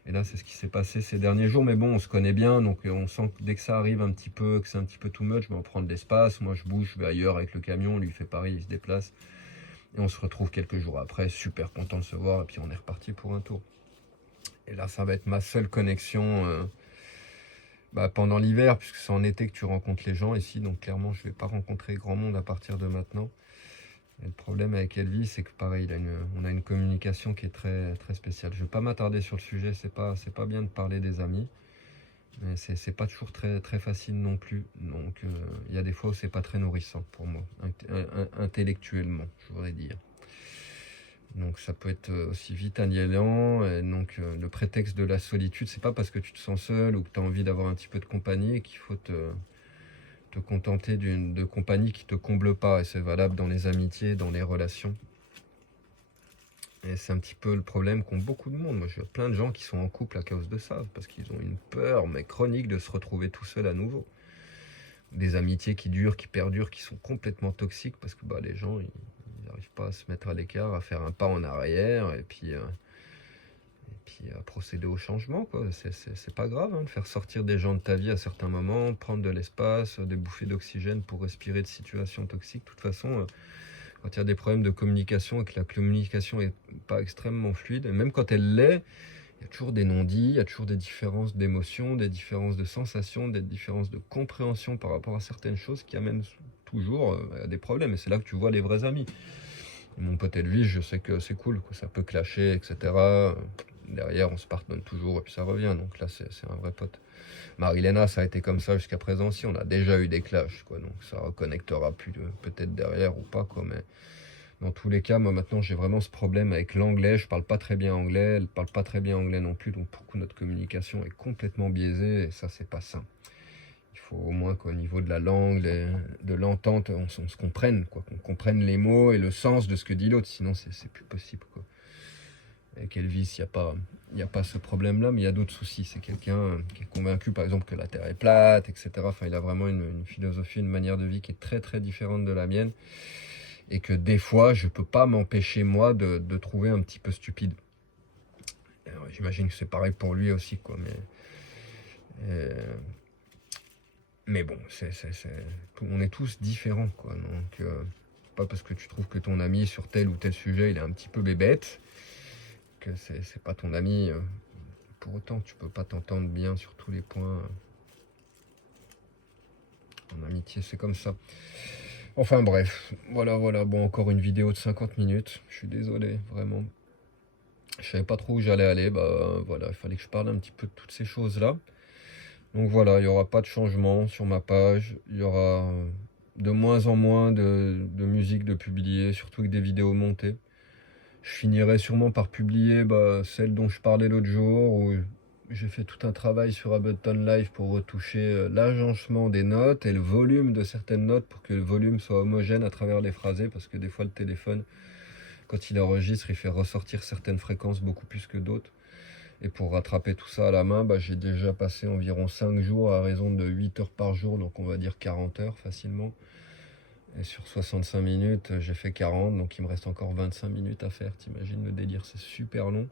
Et là, c'est ce qui s'est passé ces derniers jours. Mais bon, on se connaît bien. Donc, on sent que dès que ça arrive un petit peu, que c'est un petit peu too much, on prend de l'espace. Moi, je bouge, je vais ailleurs avec le camion. Lui, il fait pareil, il se déplace. Et on se retrouve quelques jours après, super content de se voir. Et puis, on est reparti pour un tour. Et là, ça va être ma seule connexion. Bah, pendant l'hiver, puisque c'est en été que tu rencontres les gens ici, donc clairement je vais pas rencontrer grand monde à partir de maintenant. Et le problème avec Elvis, c'est que pareil, on a une communication qui est très, très spéciale. Je vais pas m'attarder sur le sujet, c'est pas bien de parler des amis, mais c'est pas toujours très, très facile non plus. Donc il y a des fois où c'est pas très nourrissant pour moi, intellectuellement, je voudrais dire. Donc ça peut être aussi vite aliénant. Et donc le prétexte de la solitude, c'est pas parce que tu te sens seul ou que tu as envie d'avoir un petit peu de compagnie qu'il faut te contenter de compagnie qui te comble pas. Et c'est valable dans les amitiés, dans les relations. Et c'est un petit peu le problème qu'ont beaucoup de monde. Moi, je vois plein de gens qui sont en couple à cause de ça, parce qu'ils ont une peur, mais chronique, de se retrouver tout seul à nouveau. Des amitiés qui durent, qui perdurent, qui sont complètement toxiques, parce que bah, les gens, ils n'arrivent pas à se mettre à l'écart, à faire un pas en arrière, et puis à procéder au changement, quoi. C'est pas grave, hein, de faire sortir des gens de ta vie à certains moments, prendre de l'espace, des bouffées d'oxygène pour respirer de situations toxiques. De toute façon, quand il y a des problèmes de communication et que la communication est pas extrêmement fluide, et même quand elle l'est, il y a toujours des non-dits, il y a toujours des différences d'émotions, des différences de sensations, des différences de compréhension par rapport à certaines choses qui amènent toujours à des problèmes. Et c'est là que tu vois les vrais amis. Mon pote Elvis, je sais que c'est cool, que ça peut clasher, etc. Derrière, on se pardonne toujours et puis ça revient. Donc là, c'est un vrai pote. Marilena, ça a été comme ça jusqu'à présent aussi. On a déjà eu des clashs, quoi. Donc ça reconnectera plus peut-être derrière ou pas, quoi. Mais dans tous les cas, moi maintenant, j'ai vraiment ce problème avec l'anglais. Je parle pas très bien anglais. Elle parle pas très bien anglais non plus. Donc pour coup, notre communication est complètement biaisée et ça, c'est pas sain. Il faut au moins qu'au niveau de la langue, de l'entente, on se comprenne, quoi, qu'on comprenne les mots et le sens de ce que dit l'autre, sinon c'est plus possible, quoi. Avec Elvis, il y a pas ce problème-là, mais il y a d'autres soucis. C'est quelqu'un qui est convaincu, par exemple, que la Terre est plate, etc. Enfin, il a vraiment une philosophie, une manière de vie qui est très, très différente de la mienne, et que des fois, je peux pas m'empêcher, moi, de trouver un petit peu stupide. Alors, j'imagine que c'est pareil pour lui aussi, quoi. Mais bon, on est tous différents, quoi. Donc, pas parce que tu trouves que ton ami sur tel ou tel sujet, il est un petit peu bébête, que c'est pas ton ami. Pour autant, tu peux pas t'entendre bien sur tous les points. En amitié, c'est comme ça. Enfin bref, voilà. Bon, encore une vidéo de 50 minutes. Je suis désolé, vraiment. Je savais pas trop où j'allais aller. Bah voilà, il fallait que je parle un petit peu de toutes ces choses-là. Donc voilà, il n'y aura pas de changement sur ma page. Il y aura de moins en moins de musique de publier, surtout avec des vidéos montées. Je finirai sûrement par publier celle dont je parlais l'autre jour, où j'ai fait tout un travail sur Ableton Live pour retoucher l'agencement des notes et le volume de certaines notes pour que le volume soit homogène à travers les phrasés, parce que des fois le téléphone, quand il enregistre, il fait ressortir certaines fréquences beaucoup plus que d'autres. Et pour rattraper tout ça à la main, j'ai déjà passé environ 5 jours à raison de 8 heures par jour, donc on va dire 40 heures facilement. Et sur 65 minutes, j'ai fait 40, donc il me reste encore 25 minutes à faire. T'imagines le délire, c'est super long.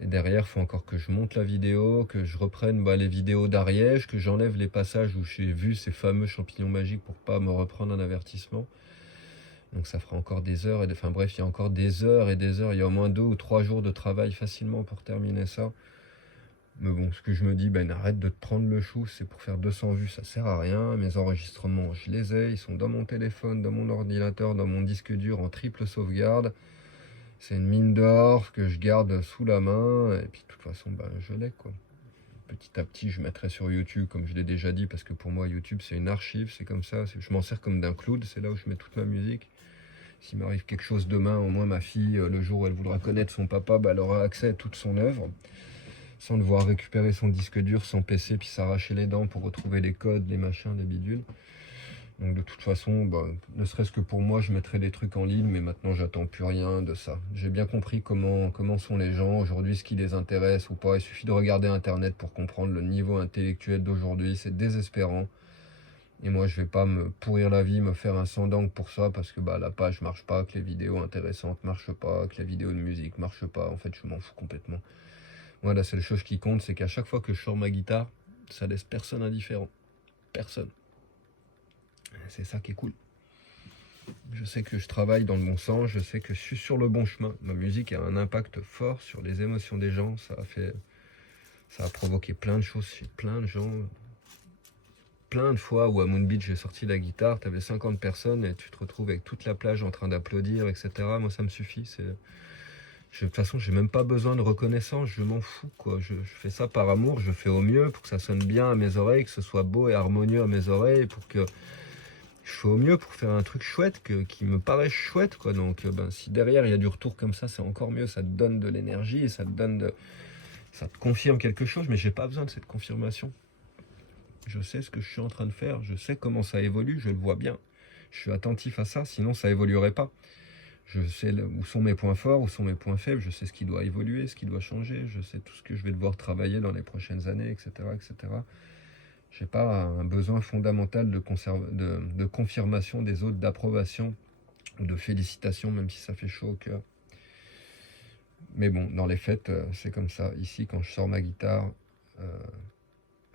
Et derrière, il faut encore que je monte la vidéo, que je reprenne les vidéos d'Ariège, que j'enlève les passages où j'ai vu ces fameux champignons magiques pour pas me reprendre un avertissement. Donc ça fera encore des heures, enfin bref, il y a encore des heures et des heures. Il y a au moins 2 ou 3 jours de travail facilement pour terminer ça. Mais bon, ce que je me dis, arrête de te prendre le chou, c'est pour faire 200 vues, ça sert à rien. Mes enregistrements, je les ai, ils sont dans mon téléphone, dans mon ordinateur, dans mon disque dur en triple sauvegarde. C'est une mine d'or que je garde sous la main, et puis de toute façon, je l'ai, quoi. Petit à petit, je mettrai sur YouTube, comme je l'ai déjà dit, parce que pour moi, YouTube, c'est une archive, c'est comme ça. Je m'en sers comme d'un cloud, c'est là où je mets toute ma musique. S'il m'arrive quelque chose demain, au moins ma fille, le jour où elle voudra connaître son papa, elle aura accès à toute son œuvre, sans devoir récupérer son disque dur, son PC, puis s'arracher les dents pour retrouver les codes, les machins, les bidules. Donc de toute façon, ne serait-ce que pour moi, je mettrais des trucs en ligne, mais maintenant j'attends plus rien de ça. J'ai bien compris comment sont les gens aujourd'hui, ce qui les intéresse ou pas. Il suffit de regarder Internet pour comprendre le niveau intellectuel d'aujourd'hui, c'est désespérant. Et moi, je vais pas me pourrir la vie, me faire un sang d'encre pour ça, parce que la page marche pas, que les vidéos intéressantes marchent pas, que les vidéos de musique marchent pas. En fait, je m'en fous complètement. Moi, la seule chose qui compte, c'est qu'à chaque fois que je sors ma guitare, ça laisse personne indifférent. Personne. C'est ça qui est cool. Je sais que je travaille dans le bon sens, je sais que je suis sur le bon chemin. Ma musique a un impact fort sur les émotions des gens. Ça a provoqué plein de choses chez plein de gens. Plein de fois où à Moon Beach j'ai sorti la guitare, t'avais 50 personnes et tu te retrouves avec toute la plage en train d'applaudir, etc. Moi ça me suffit. De toute façon, j'ai même pas besoin de reconnaissance, je m'en fous, quoi. Je fais ça par amour, je fais au mieux pour que ça sonne bien à mes oreilles, que ce soit beau et harmonieux à mes oreilles, pour que je fais au mieux pour faire un truc chouette, qui me paraît chouette, quoi. Donc si derrière il y a du retour comme ça, c'est encore mieux, ça te donne de l'énergie, ça te confirme quelque chose, mais j'ai pas besoin de cette confirmation. Je sais ce que je suis en train de faire, je sais comment ça évolue, je le vois bien. Je suis attentif à ça, sinon ça évoluerait pas. Je sais où sont mes points forts, où sont mes points faibles, je sais ce qui doit évoluer, ce qui doit changer, je sais tout ce que je vais devoir travailler dans les prochaines années, etc. etc. Je n'ai pas un besoin fondamental de confirmation des autres, d'approbation ou de félicitations, même si ça fait chaud au cœur. Mais bon, dans les fêtes, c'est comme ça. Ici, quand je sors ma guitare,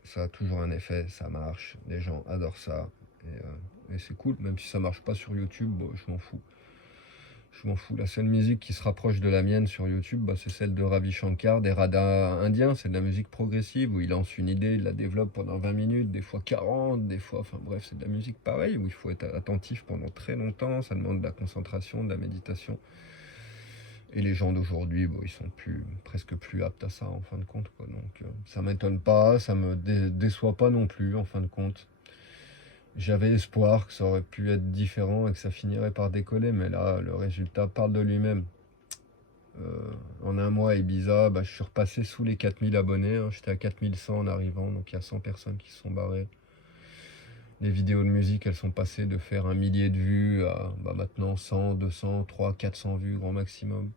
ça a toujours un effet, ça marche, les gens adorent ça, et c'est cool, même si ça marche pas sur YouTube, je m'en fous. Je m'en fous. La seule musique qui se rapproche de la mienne sur YouTube, c'est celle de Ravi Shankar, des radas indiens. C'est de la musique progressive où il lance une idée, il la développe pendant 20 minutes, des fois 40, des fois... Enfin bref, c'est de la musique pareille où il faut être attentif pendant très longtemps. Ça demande de la concentration, de la méditation. Et les gens d'aujourd'hui, ils sont presque plus aptes à ça en fin de compte, quoi. Donc ça m'étonne pas, ça me déçoit pas non plus en fin de compte. J'avais espoir que ça aurait pu être différent et que ça finirait par décoller, mais là, le résultat parle de lui-même. En un mois, Ibiza, je suis repassé sous les 4000 abonnés. Hein. J'étais à 4100 en arrivant, donc il y a 100 personnes qui se sont barrées. Les vidéos de musique, elles sont passées de faire 1 millier de vues à maintenant 100, 200, 300, 400 vues, grand maximum,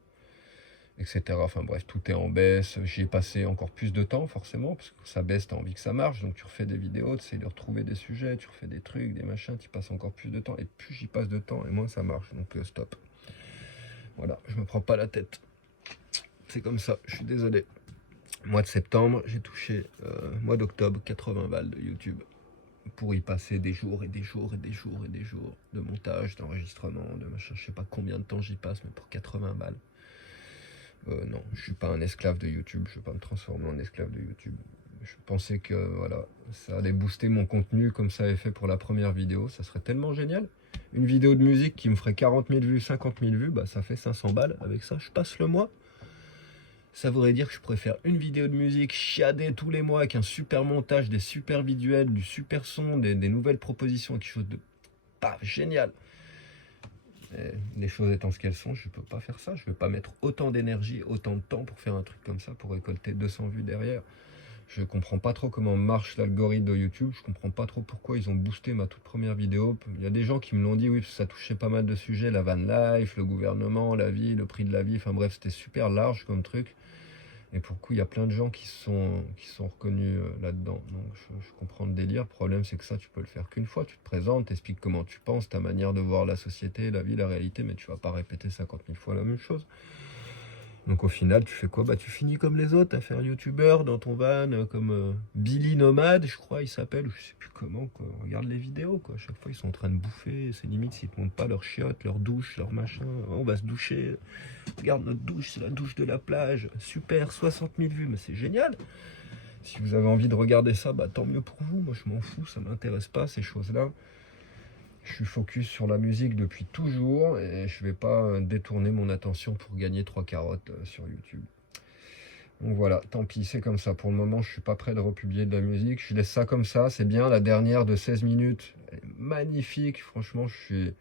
etc. Enfin bref, tout est en baisse. J'y ai passé encore plus de temps, forcément, parce que ça baisse, t'as envie que ça marche. Donc tu refais des vidéos, tu essaies de retrouver des sujets, tu refais des trucs, des machins, tu passes encore plus de temps. Et plus j'y passe de temps, et moins ça marche. Donc stop. Voilà, je me prends pas la tête. C'est comme ça, je suis désolé. Mois de septembre, j'ai touché, mois d'octobre, 80 balles de YouTube. Pour y passer des jours et des jours et des jours et des jours de montage, d'enregistrement, de machin. Je sais pas combien de temps j'y passe, mais pour 80 balles. Non, je suis pas un esclave de YouTube, je vais pas me transformer en esclave de YouTube. Je pensais que voilà, ça allait booster mon contenu comme ça avait fait pour la première vidéo, ça serait tellement génial. Une vidéo de musique qui me ferait 40 000 vues, 50 000 vues, bah ça fait 500 balles. Avec ça, je passe le mois. Ça voudrait dire que je pourrais faire une vidéo de musique chiadée tous les mois avec un super montage, des super visuels, du super son, des nouvelles propositions, quelque chose de pas génial. Et les choses étant ce qu'elles sont, je ne peux pas faire ça. Je ne vais pas mettre autant d'énergie, autant de temps pour faire un truc comme ça, pour récolter 200 vues derrière. Je comprends pas trop comment marche l'algorithme de YouTube. Je comprends pas trop pourquoi ils ont boosté ma toute première vidéo. Il y a des gens qui me l'ont dit, oui, parce que ça touchait pas mal de sujets, la van life, le gouvernement, la vie, le prix de la vie. Enfin bref, c'était super large comme truc. Et pour le coup, il y a plein de gens qui sont reconnus là-dedans. Donc je comprends le délire. Le problème, c'est que ça, tu peux le faire qu'une fois. Tu te présentes, t'expliques comment tu penses, ta manière de voir la société, la vie, la réalité, mais tu vas pas répéter 50 000 fois la même chose. Donc au final, tu fais quoi? Bah tu finis comme les autres, à faire youtubeur dans ton van, comme Billy Nomade, je crois il s'appelle, je sais plus comment, quoi. Regarde les vidéos, quoi. À chaque fois, ils sont en train de bouffer, c'est limite s'ils te montrent pas leurs chiottes, leur douche, leur machin. Oh, on va se doucher. Regarde notre douche, c'est la douche de la plage. Super, 60 000 vues, mais c'est génial. Si vous avez envie de regarder ça, bah tant mieux pour vous. Moi, je m'en fous, ça m'intéresse pas, ces choses-là. Je suis focus sur la musique depuis toujours et je vais pas détourner mon attention pour gagner 3 carottes sur YouTube. Donc voilà, tant pis, c'est comme ça. Pour le moment, je suis pas prêt de republier de la musique. Je laisse ça comme ça, c'est bien. La dernière de 16 minutes, elle est magnifique. Franchement, je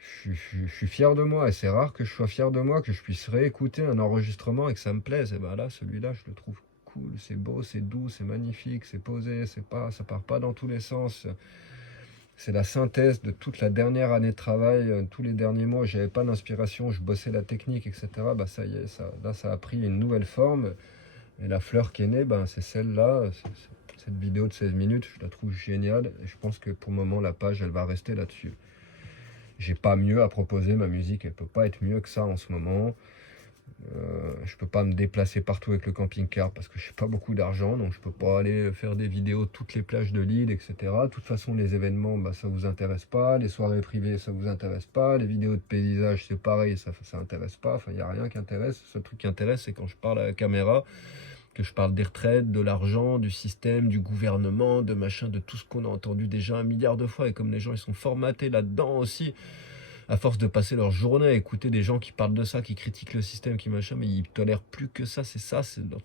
suis fier de moi. Et c'est rare que je sois fier de moi, que je puisse réécouter un enregistrement et que ça me plaise. Et ben là, celui-là, je le trouve cool. C'est beau, c'est doux, c'est magnifique, c'est posé, ça part pas dans tous les sens. C'est la synthèse de toute la dernière année de travail, tous les derniers mois, j'avais pas d'inspiration, je bossais la technique, etc. Bah ça y est, là ça a pris une nouvelle forme. Et la fleur qui est née, bah, c'est celle-là. Cette vidéo de 16 minutes, je la trouve géniale. Et je pense que pour le moment, la page, elle va rester là-dessus. J'ai pas mieux à proposer, ma musique, elle peut pas être mieux que ça en ce moment. Je peux pas me déplacer partout avec le camping-car parce que je n'ai pas beaucoup d'argent, donc je peux pas aller faire des vidéos de toutes les plages de l'île, etc. De toute façon, les événements, bah, ça vous intéresse pas, les soirées privées, ça vous intéresse pas, les vidéos de paysage, c'est pareil, ça intéresse pas, enfin, il n'y a rien qui intéresse. Le seul truc qui intéresse, c'est quand je parle à la caméra, que je parle des retraites, de l'argent, du système, du gouvernement, de machin, de tout ce qu'on a entendu déjà un milliard de fois, et comme les gens, ils sont formatés là-dedans aussi, à force de passer leur journée à écouter des gens qui parlent de ça, qui critiquent le système, qui machin, mais ils tolèrent plus que ça, c'est le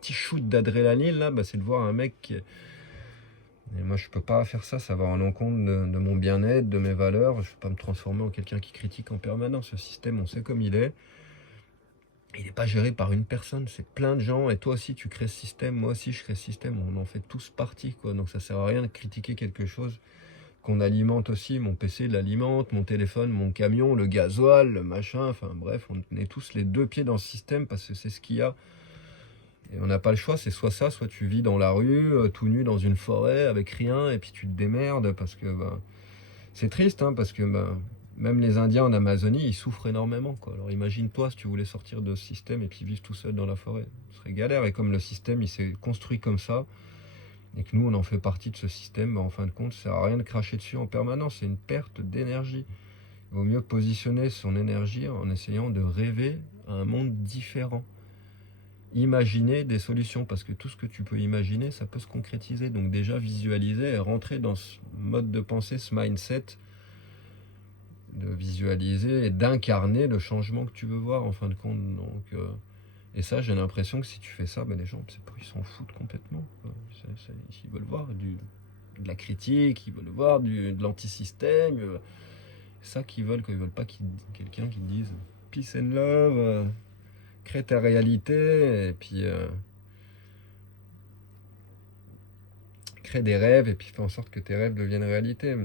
petit shoot d'adrénaline là, bah, c'est de voir un mec qui... Et moi je peux pas faire ça, ça va à l'encontre de mon bien-être, de mes valeurs, je peux pas me transformer en quelqu'un qui critique en permanence. Ce système, on sait comme il est. Il n'est pas géré par une personne, c'est plein de gens, et toi aussi tu crées ce système, moi aussi je crée ce système, on en fait tous partie, quoi. Donc ça sert à rien de critiquer quelque chose qu'on alimente aussi. Mon PC l'alimente, mon téléphone, mon camion, le gasoil, le machin, enfin bref, on est tous les deux pieds dans le système parce que c'est ce qu'il y a. Et on n'a pas le choix, c'est soit ça, soit tu vis dans la rue, tout nu dans une forêt, avec rien, et puis tu te démerdes, parce que bah, c'est triste, hein, parce que bah, même les Indiens en Amazonie, ils souffrent énormément, quoi. Alors imagine-toi si tu voulais sortir de ce système et puis vivre tout seul dans la forêt. Ce serait galère, et comme le système, il s'est construit comme ça, et que nous on en fait partie de ce système, bah, en fin de compte ça sert à rien de cracher dessus en permanence, c'est une perte d'énergie. Il vaut mieux positionner son énergie en essayant de rêver à un monde différent. Imaginer des solutions, parce que tout ce que tu peux imaginer, ça peut se concrétiser. Donc déjà visualiser et rentrer dans ce mode de pensée, ce mindset, de visualiser et d'incarner le changement que tu veux voir en fin de compte. Donc, et ça, j'ai l'impression que si tu fais ça, ben les gens, ils s'en foutent complètement, quoi. Ils veulent voir de la critique, ils veulent voir de l'antisystème. C'est ça qu'ils veulent, quand ils veulent pas quelqu'un qui dise peace and love, crée ta réalité, et puis crée des rêves, et puis fais en sorte que tes rêves deviennent réalité.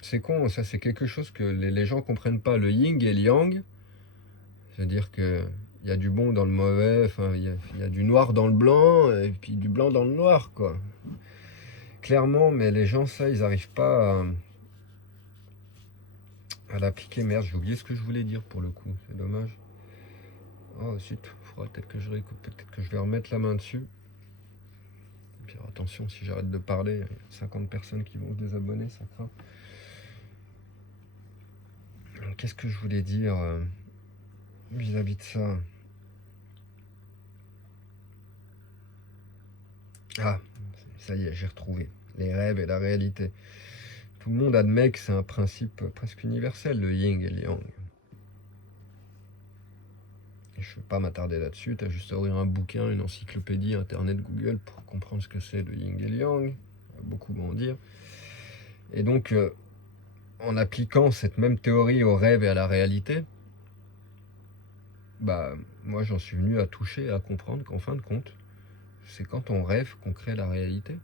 C'est con, ça c'est quelque chose que les gens comprennent pas. Le yin et le yang, c'est-à-dire que il y a du bon dans le mauvais, enfin il y a du noir dans le blanc, et puis du blanc dans le noir, quoi. Clairement, mais les gens, ça, ils n'arrivent pas à l'appliquer. Merde, j'ai oublié ce que je voulais dire pour le coup, c'est dommage. Oh, zut, il faudra peut-être que je réécoute, peut-être que je vais remettre la main dessus. Et puis alors, attention, si j'arrête de parler, il y a 50 personnes qui vont se désabonner, ça craint. Qu'est-ce que je voulais dire vis-à-vis de ça? Ah, ça y est, j'ai retrouvé. Les rêves et la réalité. Tout le monde admet que c'est un principe presque universel, le yin et le yang. Et je ne vais pas m'attarder là-dessus, tu as juste à ouvrir un bouquin, une encyclopédie, Internet, Google, pour comprendre ce que c'est le yin et le yang. Beaucoup vont en dire. Et donc, en appliquant cette même théorie au rêve et à la réalité, bah, moi j'en suis venu à toucher, à comprendre qu'en fin de compte, c'est quand on rêve qu'on crée la réalité.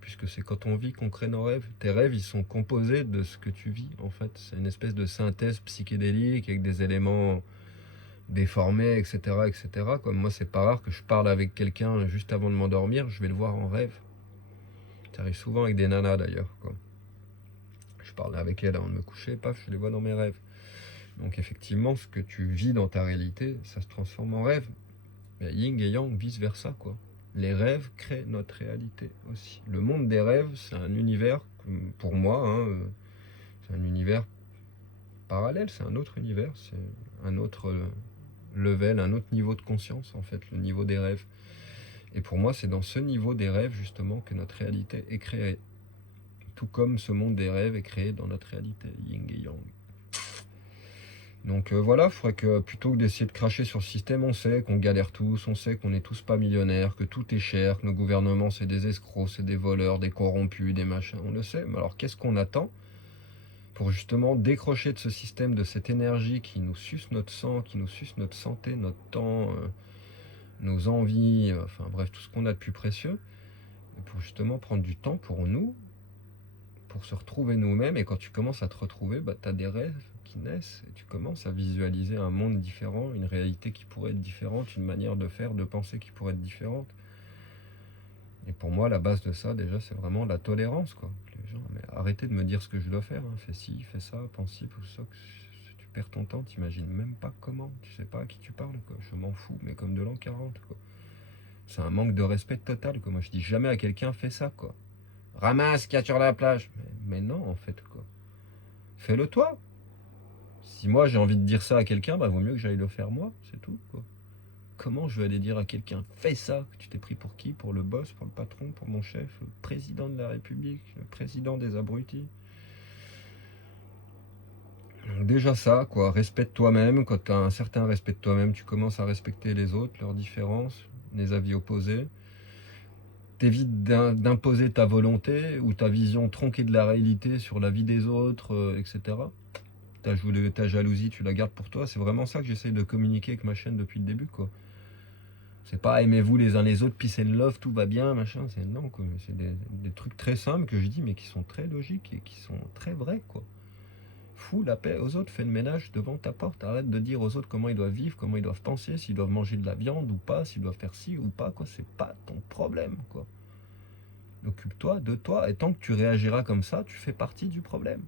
Puisque c'est quand on vit qu'on crée nos rêves. Tes rêves, ils sont composés de ce que tu vis, en fait. C'est une espèce de synthèse psychédélique avec des éléments déformés, etc., etc. Comme moi, c'est pas rare que je parle avec quelqu'un juste avant de m'endormir, je vais le voir en rêve. Ça arrive souvent avec des nanas, d'ailleurs, quoi. Je parle avec elles avant de me coucher, paf, je les vois dans mes rêves. Donc effectivement, ce que tu vis dans ta réalité, ça se transforme en rêve. Mais yin et yang, vice-versa, quoi. Les rêves créent notre réalité aussi. Le monde des rêves, c'est un univers, pour moi, hein, c'est un univers parallèle, c'est un autre univers, c'est un autre level, un autre niveau de conscience, en fait, le niveau des rêves. Et pour moi, c'est dans ce niveau des rêves, justement, que notre réalité est créée. Tout comme ce monde des rêves est créé dans notre réalité, yin et yang. Donc voilà, il faudrait que plutôt que d'essayer de cracher sur le système, on sait qu'on galère tous, on sait qu'on n'est tous pas millionnaires, que tout est cher, que nos gouvernements c'est des escrocs, c'est des voleurs, des corrompus, des machins, on le sait. Mais alors qu'est-ce qu'on attend pour justement décrocher de ce système, de cette énergie qui nous suce notre sang, qui nous suce notre santé, notre temps, nos envies, enfin bref, tout ce qu'on a de plus précieux, et pour justement prendre du temps pour nous, pour se retrouver nous-mêmes. Et quand tu commences à te retrouver, bah, tu as des rêves qui naissent et tu commences à visualiser un monde différent, une réalité qui pourrait être différente, une manière de faire, de penser qui pourrait être différente. Et pour moi, la base de ça, déjà, c'est vraiment la tolérance, quoi. Les gens, mais arrêtez de me dire ce que je dois faire, hein. Fais ci, fais ça, pense ci, tout ça. Tu perds ton temps, t'imagines même pas comment, tu sais pas à qui tu parles, quoi. Je m'en fous, mais comme de l'an 40, quoi. C'est un manque de respect total, quoi. Moi, je dis jamais à quelqu'un, fais ça, quoi. Ramasse qu'il y a sur la plage. Mais non, en fait, quoi. Fais-le toi. Si moi j'ai envie de dire ça à quelqu'un, bah vaut mieux que j'aille le faire moi, c'est tout, quoi. Comment je vais aller dire à quelqu'un, fais ça, tu t'es pris pour qui? Pour le boss, pour le patron, pour mon chef, le président de la République, le président des abrutis? Donc déjà ça, quoi, respecte toi-même. Quand tu as un certain respect de toi-même, tu commences à respecter les autres, leurs différences, les avis opposés. T'évites d'imposer ta volonté ou ta vision tronquée de la réalité sur la vie des autres, etc. Ta jalousie, tu la gardes pour toi. C'est vraiment ça que j'essaye de communiquer avec ma chaîne depuis le début, quoi. C'est pas aimez-vous les uns les autres, peace and love, tout va bien, machin. C'est non, quoi. C'est des trucs très simples que je dis, mais qui sont très logiques et qui sont très vrais, quoi. Fous la paix aux autres, fais le ménage devant ta porte. Arrête de dire aux autres comment ils doivent vivre, comment ils doivent penser, s'ils doivent manger de la viande ou pas, s'ils doivent faire ci ou pas, quoi. C'est pas ton problème, quoi. Occupe-toi de toi, et tant que tu réagiras comme ça, tu fais partie du problème.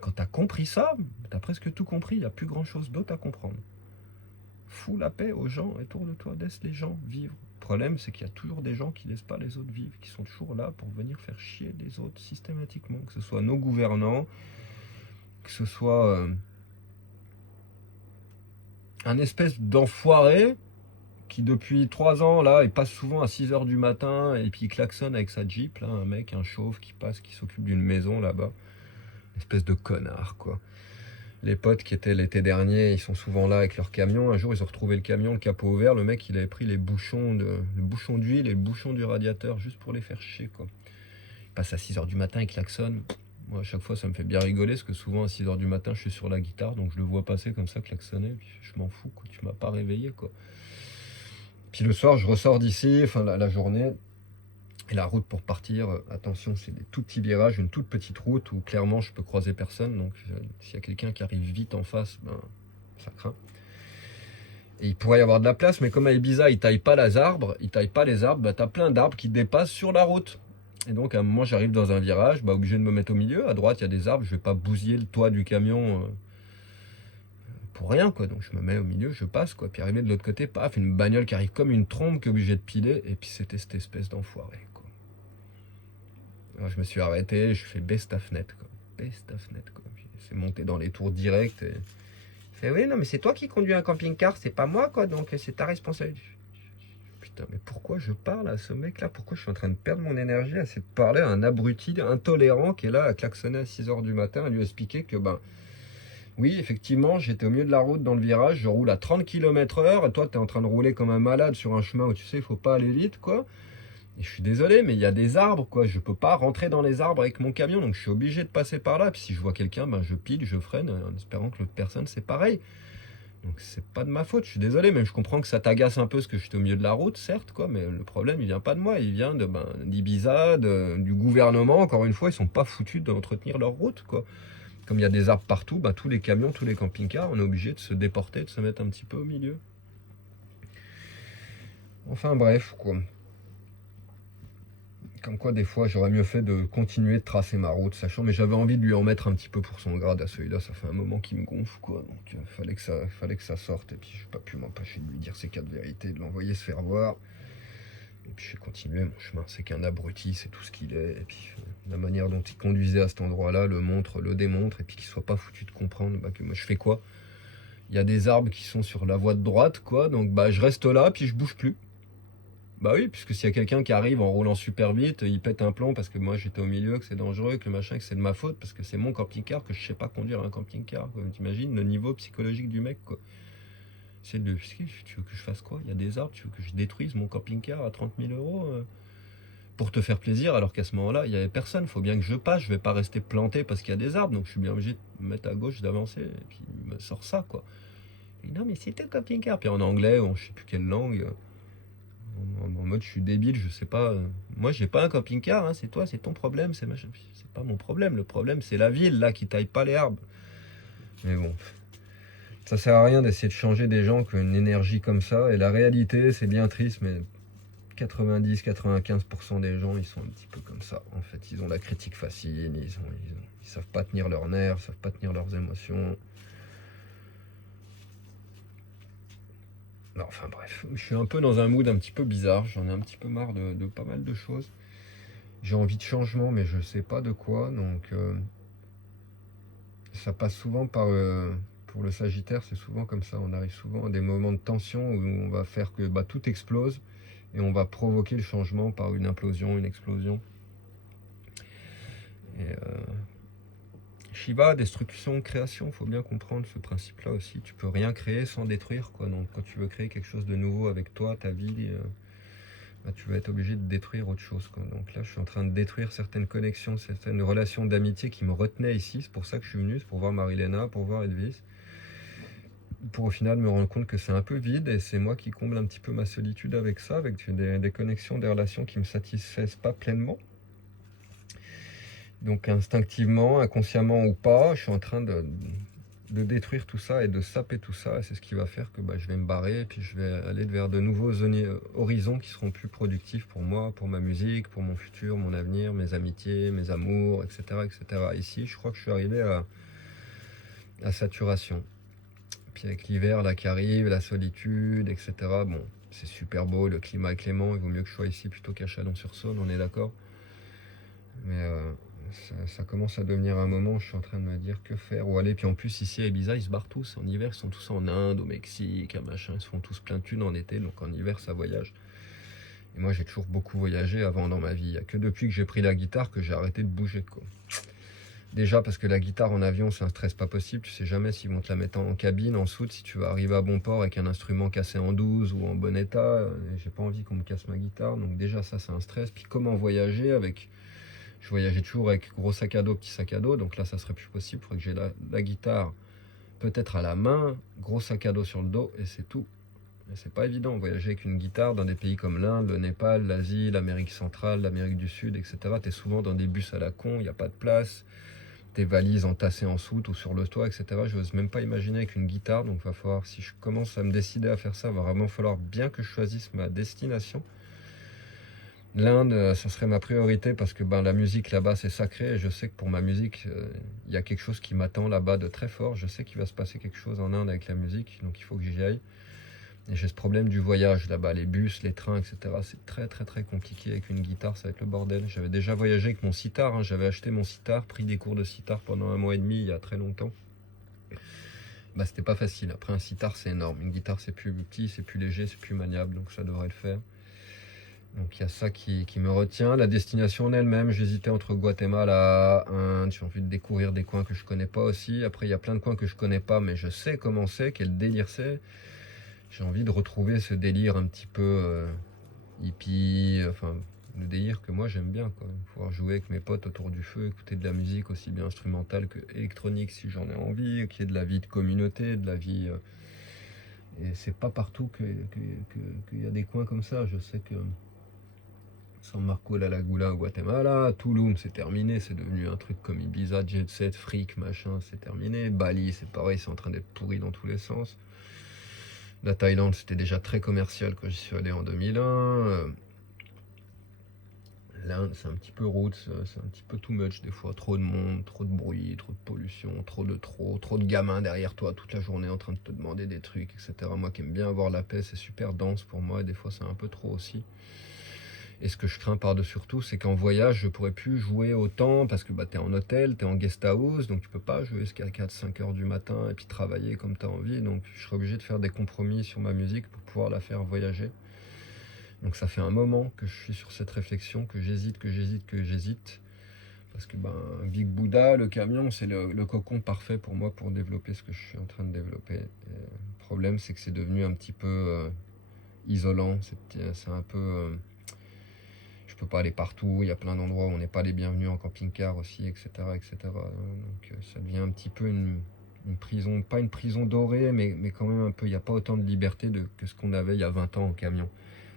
Quand tu as compris ça, tu as presque tout compris, il n'y a plus grand chose d'autre à comprendre. Fous la paix aux gens autour de toi, laisse les gens vivre. Le problème, c'est qu'il y a toujours des gens qui ne laissent pas les autres vivre, qui sont toujours là pour venir faire chier les autres systématiquement, que ce soit nos gouvernants, que ce soit un espèce d'enfoiré qui depuis 3 ans, là, il passe souvent à 6h du matin et puis il klaxonne avec sa Jeep, là, un mec, un chauve qui passe, qui s'occupe d'une maison là-bas. Espèce de connard, quoi. Les potes qui étaient l'été dernier, ils sont souvent là avec leur camion. Un jour, ils ont retrouvé le camion, le capot ouvert. Le mec, il avait pris le bouchon d'huile et le bouchon du radiateur juste pour les faire chier, quoi. Il passe à 6h du matin, il klaxonne. Moi, à chaque fois, ça me fait bien rigoler parce que souvent, à 6h du matin, je suis sur la guitare, donc je le vois passer comme ça, klaxonner. Puis je m'en fous, quoi. Tu m'as pas réveillé, quoi. Puis le soir, je ressors d'ici, enfin la journée. Et la route pour partir, attention, c'est des tout petits virages, une toute petite route où clairement je peux croiser personne. Donc s'il y a quelqu'un qui arrive vite en face, ben, ça craint. Et il pourrait y avoir de la place, mais comme à Ibiza, ils taillent pas les arbres, ben, tu as plein d'arbres qui dépassent sur la route. Et donc à un moment, j'arrive dans un virage, obligé de me mettre au milieu. À droite, il y a des arbres, je vais pas bousiller le toit du camion pour rien, quoi. Donc je me mets au milieu, je passe, quoi. Puis arrivé de l'autre côté, paf, une bagnole qui arrive comme une trombe qui est obligée de piler. Et puis c'était cette espèce d'enfoiré, quoi. Alors je me suis arrêté, je fais baisse ta fenêtre, quoi. Baisse ta fenêtre, quoi. Puis c'est monté dans les tours directs. Et... il fait, oui, non, mais c'est toi qui conduis un camping-car, c'est pas moi, quoi. Donc c'est ta responsabilité. Putain, mais pourquoi je parle à ce mec-là? Pourquoi je suis en train de perdre mon énergie à essayer de parler à un abruti intolérant qui est là à klaxonner à 6h du matin, à lui expliquer que, ben, oui, effectivement, j'étais au milieu de la route dans le virage, je roule à 30 km/h, et toi, tu es en train de rouler comme un malade sur un chemin où tu sais, il faut pas aller vite, quoi. Et je suis désolé, mais il y a des arbres, quoi. Je peux pas rentrer dans les arbres avec mon camion, donc je suis obligé de passer par là. Puis si je vois quelqu'un, ben, je pile, je freine, en espérant que l'autre personne, c'est pareil. Donc c'est pas de ma faute, je suis désolé, mais je comprends que ça t'agace un peu parce que j'étais au milieu de la route, certes, quoi, mais le problème, il vient pas de moi, il vient de d'Ibiza, du gouvernement. Encore une fois, ils sont pas foutus d'entretenir leur route, quoi. Comme il y a des arbres partout, ben, tous les camions, tous les camping-cars, on est obligé de se déporter, de se mettre un petit peu au milieu. Enfin bref, quoi. Comme quoi, des fois, j'aurais mieux fait de continuer de tracer ma route, sachant, mais j'avais envie de lui en mettre un petit peu pour son grade à celui-là. Ça fait un moment qu'il me gonfle, quoi. Donc, fallait que ça sorte. Et puis, je n'ai pas pu m'empêcher de lui dire ses 4 vérités, de l'envoyer se faire voir. Et puis, j'ai continué mon chemin. C'est qu'un abruti, c'est tout ce qu'il est. Et puis, la manière dont il conduisait à cet endroit-là le montre, le démontre. Et puis, qu'il soit pas foutu de comprendre que moi, je fais quoi? Il y a des arbres qui sont sur la voie de droite, quoi. Donc, bah, je reste là, puis je bouge plus. Bah oui, puisque s'il y a quelqu'un qui arrive en roulant super vite, il pète un plomb parce que moi j'étais au milieu, que c'est dangereux, que le machin, que c'est de ma faute, parce que c'est mon camping-car, que je sais pas conduire un camping-car. T'imagines le niveau psychologique du mec, quoi. C'est de, tu veux que je fasse quoi? Il y a des arbres, tu veux que je détruise mon camping-car à 30 000 euros pour te faire plaisir, alors qu'à ce moment-là, il y avait personne. Faut bien que je passe, je vais pas rester planté parce qu'il y a des arbres, donc je suis bien obligé de me mettre à gauche, d'avancer, et puis il me sort ça, quoi. Et non, mais c'était le camping-car. Puis en anglais, ou je sais plus quelle langue. En mode je suis débile, je sais pas. Moi j'ai pas un camping-car, hein, c'est toi, c'est ton problème, c'est machin. C'est pas mon problème, le problème c'est la ville là qui taille pas les arbres. Mais bon, ça sert à rien d'essayer de changer des gens qui ont une énergie comme ça. Et la réalité, c'est bien triste, mais 90-95% des gens ils sont un petit peu comme ça. En fait, ils ont la critique facile, ils savent pas tenir leurs nerfs, ils savent pas tenir leurs émotions. Non, enfin bref, je suis un peu dans un mood un petit peu bizarre, j'en ai un petit peu marre de pas mal de choses. J'ai envie de changement, mais je sais pas de quoi, donc ça passe souvent par... pour le Sagittaire, c'est souvent comme ça, on arrive souvent à des moments de tension où on va faire que bah, tout explose, et on va provoquer le changement par une implosion, une explosion. Et Shiva, destruction, création, faut bien comprendre ce principe-là aussi. Tu peux rien créer sans détruire, quoi. Donc quand tu veux créer quelque chose de nouveau avec toi, ta vie, bah, tu vas être obligé de détruire autre chose, quoi. Donc là, je suis en train de détruire certaines connexions, certaines relations d'amitié qui me retenaient ici. C'est pour ça que je suis venu, c'est pour voir Marilena, pour voir Edvis. Pour au final me rendre compte que c'est un peu vide et c'est moi qui comble un petit peu ma solitude avec ça, avec des connexions, des relations qui me satisfaisent pas pleinement. Donc instinctivement, inconsciemment ou pas, je suis en train de détruire tout ça et de saper tout ça. Et c'est ce qui va faire que bah, je vais me barrer et puis je vais aller vers de nouveaux horizons qui seront plus productifs pour moi, pour ma musique, pour mon futur, mon avenir, mes amitiés, mes amours, etc. etc. Ici, je crois que je suis arrivé à saturation. Puis avec l'hiver là qui arrive, la solitude, etc. Bon, c'est super beau, le climat est clément, il vaut mieux que je sois ici plutôt qu'à Chalon-sur-Saône, on est d'accord. Mais ça commence à devenir un moment où je suis en train de me dire que faire, où aller. Puis en plus, ici à Ibiza, ils se barrent tous. En hiver, ils sont tous en Inde, au Mexique, à machin. Ils se font tous plein de thunes en été, donc en hiver, ça voyage. Et moi, j'ai toujours beaucoup voyagé avant dans ma vie. Il n'y a que depuis que j'ai pris la guitare que j'ai arrêté de bouger, quoi. Déjà parce que la guitare en avion, c'est un stress pas possible. Tu sais jamais s'ils vont te la mettre en cabine, en soute, si tu vas arriver à bon port avec un instrument cassé en 12 ou en bon état. J'ai pas envie qu'on me casse ma guitare. Donc déjà, ça, c'est un stress. Puis comment voyager avec... Je voyageais toujours avec gros sac à dos, petit sac à dos, donc là ça serait plus possible. Il faudrait que j'ai la guitare peut-être à la main, gros sac à dos sur le dos, et c'est tout. Et c'est pas évident, voyager avec une guitare dans des pays comme l'Inde, le Népal, l'Asie, l'Amérique centrale, l'Amérique du Sud, etc. T'es souvent dans des bus à la con, il n'y a pas de place, tes valises entassées en soute ou sur le toit, etc. Je n'ose même pas imaginer avec une guitare, donc il va falloir, si je commence à me décider à faire ça, il va vraiment falloir bien que je choisisse ma destination. L'Inde, ça serait ma priorité parce que ben, la musique là-bas c'est sacré et je sais que pour ma musique, il y a quelque chose qui m'attend là-bas de très fort. Je sais qu'il va se passer quelque chose en Inde avec la musique, donc il faut que j'y aille. Et j'ai ce problème du voyage là-bas, les bus, les trains, etc. C'est très très très compliqué avec une guitare, ça va être le bordel. J'avais déjà voyagé avec mon sitar, hein. J'avais acheté mon sitar, pris des cours de sitar pendant 1 mois et demi il y a très longtemps. Bah c'était pas facile. Après un sitar c'est énorme, une guitare c'est plus petit, c'est plus léger, c'est plus maniable, donc ça devrait le faire. Donc il y a ça qui me retient. La destination en elle-même, j'hésitais entre Guatemala, Inde, j'ai envie de découvrir des coins que je connais pas aussi. Après il y a plein de coins que je connais pas, mais je sais comment c'est, quel délire c'est. J'ai envie de retrouver ce délire un petit peu hippie, enfin le délire que moi j'aime bien, quoi. Pouvoir jouer avec mes potes autour du feu, écouter de la musique aussi bien instrumentale que électronique si j'en ai envie, qu'il y ait de la vie de communauté, de la vie. Et c'est pas partout qu'il y a des coins comme ça. Je sais que San Marco la Laguna au Guatemala, Tulum c'est terminé, c'est devenu un truc comme Ibiza, Jet Set, Freak, machin, c'est terminé. Bali c'est pareil, c'est en train d'être pourri dans tous les sens. La Thaïlande c'était déjà très commercial quand j'y suis allé en 2001. L'Inde c'est un petit peu roots, c'est un petit peu too much des fois, trop de monde, trop de bruit, trop de pollution, trop de gamins derrière toi toute la journée en train de te demander des trucs, etc. Moi qui aime bien avoir la paix, c'est super dense pour moi et des fois c'est un peu trop aussi. Et ce que je crains par-dessus tout, c'est qu'en voyage, je pourrais plus jouer autant parce que bah, tu es en hôtel, tu es en guest house, donc tu peux pas jouer jusqu'à 4-5 heures du matin et puis travailler comme tu as envie. Donc je serai obligé de faire des compromis sur ma musique pour pouvoir la faire voyager. Donc ça fait un moment que je suis sur cette réflexion, que j'hésite. Parce que ben, Big Buddha, le camion, c'est le cocon parfait pour moi pour développer ce que je suis en train de développer. Et le problème, c'est que c'est devenu un petit peu isolant, c'est un peu... je peux pas aller partout, il y a plein d'endroits où on n'est pas les bienvenus en camping-car aussi, etc. etc. Donc ça devient un petit peu une prison, pas une prison dorée, mais quand même un peu, il n'y a pas autant de liberté que ce qu'on avait il y a 20 ans en camion.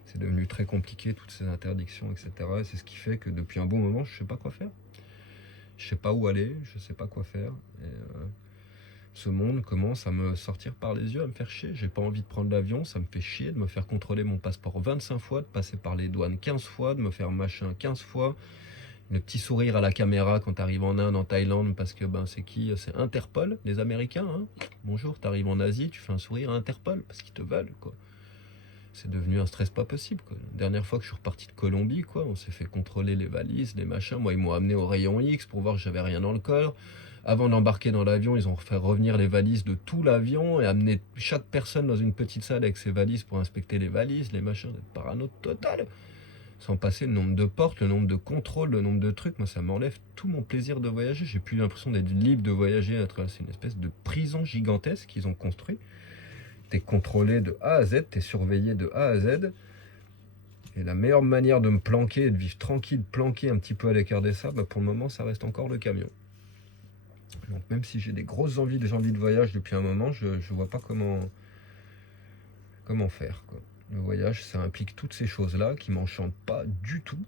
C'est devenu très compliqué, toutes ces interdictions, etc. Et c'est ce qui fait que depuis un bon moment, je ne sais pas quoi faire. Je ne sais pas où aller, je ne sais pas quoi faire. Et, ce monde commence à me sortir par les yeux, à me faire chier. J'ai pas envie de prendre l'avion, ça me fait chier de me faire contrôler mon passeport 25 fois, de passer par les douanes 15 fois, de me faire machin 15 fois. Le petit sourire à la caméra quand t'arrives en Inde, en Thaïlande, parce que ben c'est qui? C'est Interpol, les Américains. Hein. Bonjour, t'arrives en Asie, tu fais un sourire à Interpol, parce qu'ils te veulent, quoi. C'est devenu un stress pas possible, quoi. La dernière fois que je suis reparti de Colombie, quoi, on s'est fait contrôler les valises, les machins. Moi, ils m'ont amené au rayon X pour voir que j'avais rien dans le corps. Avant d'embarquer dans l'avion, ils ont fait revenir les valises de tout l'avion et amener chaque personne dans une petite salle avec ses valises pour inspecter les valises, les machins. Parano total. Sans passer le nombre de portes, le nombre de contrôles, le nombre de trucs, moi ça m'enlève tout mon plaisir de voyager. J'ai plus l'impression d'être libre de voyager. C'est une espèce de prison gigantesque qu'ils ont construit. T'es contrôlé de A à Z, t'es surveillé de A à Z. Et la meilleure manière de me planquer et de vivre tranquille, planqué un petit peu à l'écart des sables, bah pour le moment ça reste encore le camion. Donc même si j'ai des grosses envies de voyage depuis un moment, je vois pas comment faire, quoi. Le voyage, ça implique toutes ces choses-là qui m'enchantent pas du tout.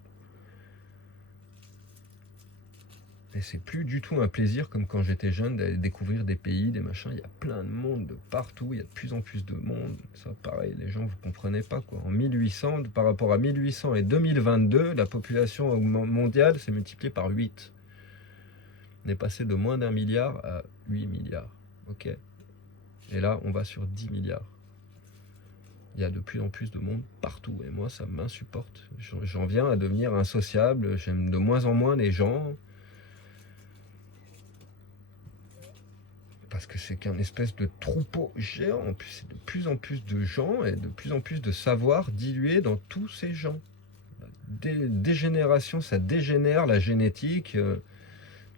Et c'est plus du tout un plaisir comme quand j'étais jeune d'aller découvrir des pays, des machins. Il y a plein de monde de partout, il y a de plus en plus de monde. Ça, pareil, les gens, vous comprenez pas, quoi. En 1800, par rapport à 1800 et 2022, la population mondiale s'est multipliée par 8. On est passé de moins d'1 milliard à 8 milliards. Ok. Et là, on va sur 10 milliards. Il y a de plus en plus de monde partout. Et moi, ça m'insupporte. J'en viens à devenir insociable. J'aime de moins en moins les gens. Parce que c'est qu'un espèce de troupeau géant. En plus, c'est de plus en plus de gens et de plus en plus de savoir dilué dans tous ces gens. Dégénération, ça dégénère la génétique.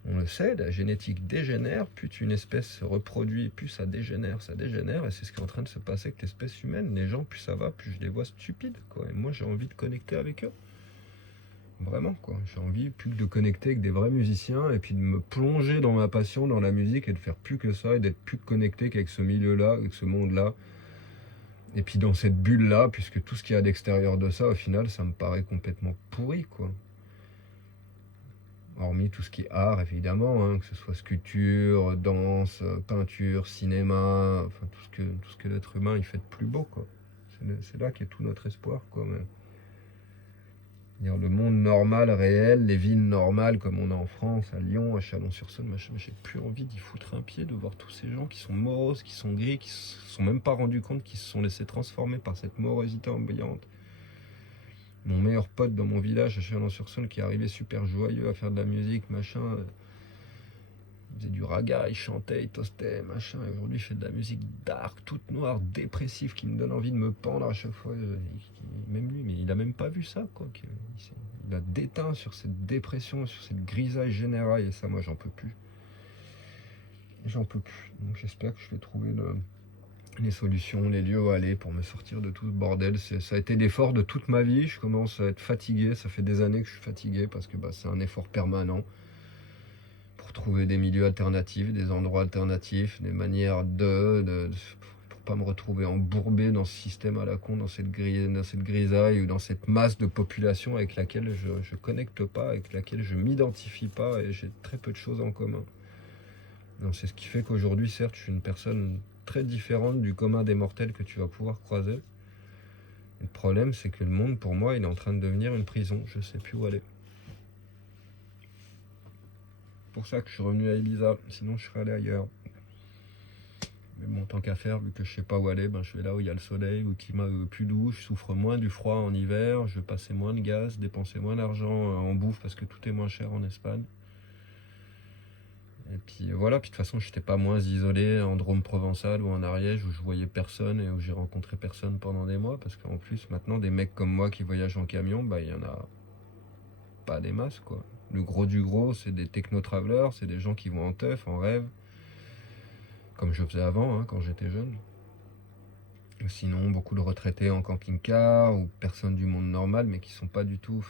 On le sait, la génétique dégénère, plus une espèce se reproduit, plus ça dégénère, et c'est ce qui est en train de se passer avec l'espèce humaine. Les gens, plus ça va, plus je les vois stupides, quoi. Et moi, j'ai envie de connecter avec eux. Vraiment, quoi. J'ai envie plus que de connecter avec des vrais musiciens et puis de me plonger dans ma passion, dans la musique et de faire plus que ça et d'être plus connecté qu'avec ce milieu-là, avec ce monde-là. Et puis dans cette bulle-là, puisque tout ce qu'il y a à l'extérieur de ça, au final, ça me paraît complètement pourri, quoi. Hormis tout ce qui est art, évidemment, hein, que ce soit sculpture, danse, peinture, cinéma, enfin tout ce que l'être humain il fait de plus beau, quoi. C'est là qu'est tout notre espoir, quoi. Mais C'est-à-dire le monde normal, réel, les villes normales comme on a en France, à Lyon, à Chalon-sur-Saône, machin, mais j'ai plus envie d'y foutre un pied, de voir tous ces gens qui sont moroses, qui sont gris, qui se sont même pas rendus compte qu'ils se sont laissés transformer par cette morosité ambiante. Mon meilleur pote dans mon village à Chalon-sur-Saône qui est arrivé super joyeux à faire de la musique, machin, il faisait du raga, il chantait, il toastait, machin, et aujourd'hui il fait de la musique dark, toute noire, dépressive, qui me donne envie de me pendre à chaque fois. Même lui, mais il a même pas vu ça, quoi. Il a déteint sur cette dépression, sur cette grisaille générale, et ça, moi, j'en peux plus. J'en peux plus. Donc j'espère que je vais trouver les solutions, les lieux où aller pour me sortir de tout ce bordel. Ça a été l'effort de toute ma vie. Je commence à être fatigué. Ça fait des années que je suis fatigué parce que c'est un effort permanent pour trouver des milieux alternatifs, des endroits alternatifs, des manières pour pas me retrouver embourbé dans ce système à la con, dans cette grisaille ou dans cette masse de population avec laquelle je connecte pas, avec laquelle je m'identifie pas et j'ai très peu de choses en commun. Donc c'est ce qui fait qu'aujourd'hui, certes, je suis une personne très différente du commun des mortels que tu vas pouvoir croiser. Et le problème, c'est que le monde, pour moi, il est en train de devenir une prison. Je sais plus où aller. C'est pour ça que je suis revenu à Ibiza. Sinon, je serais allé ailleurs. Mais bon, tant qu'à faire, vu que je sais pas où aller, je vais là où il y a le soleil, où le climat est plus doux. Je souffre moins du froid en hiver. Je passais moins de gaz, dépenser moins d'argent en bouffe parce que tout est moins cher en Espagne. Et puis voilà, puis de toute façon, je n'étais pas moins isolé en Drôme provençal ou en Ariège où je voyais personne et où j'ai rencontré personne pendant des mois. Parce qu'en plus, maintenant, des mecs comme moi qui voyagent en camion, il y en a pas des masses, quoi. Le gros du gros, c'est des techno-travelers, c'est des gens qui vont en teuf, en rêve, comme je faisais avant, quand j'étais jeune. Sinon, beaucoup de retraités en camping-car ou personnes du monde normal, mais qui sont pas du tout...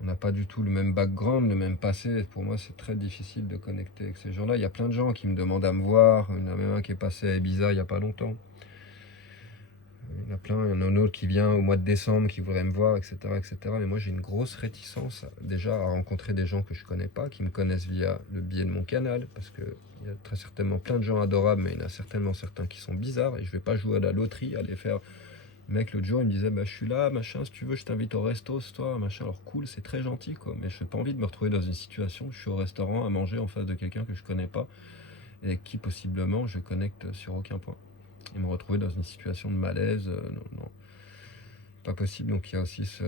On n'a pas du tout le même background, le même passé. Pour moi, c'est très difficile de connecter avec ces gens-là. Il y a plein de gens qui me demandent à me voir. Il y en a même un qui est passé à Ibiza il n'y a pas longtemps. Il y en a plein. Il y en a un autre qui vient au mois de décembre, qui voudrait me voir, etc., etc. Mais moi, j'ai une grosse réticence déjà à rencontrer des gens que je connais pas, qui me connaissent via le biais de mon canal, parce qu'il y a très certainement plein de gens adorables, mais il y en a certainement certains qui sont bizarres. Et je vais pas jouer à la loterie, aller faire... Le mec l'autre jour il me disait je suis là, machin, si tu veux je t'invite au resto ce soir, machin. Alors cool, c'est très gentil quoi, mais je n'ai pas envie de me retrouver dans une situation où je suis au restaurant à manger en face de quelqu'un que je connais pas et avec qui possiblement je connecte sur aucun point. Et me retrouver dans une situation de malaise, non, pas possible. Donc il y a aussi ce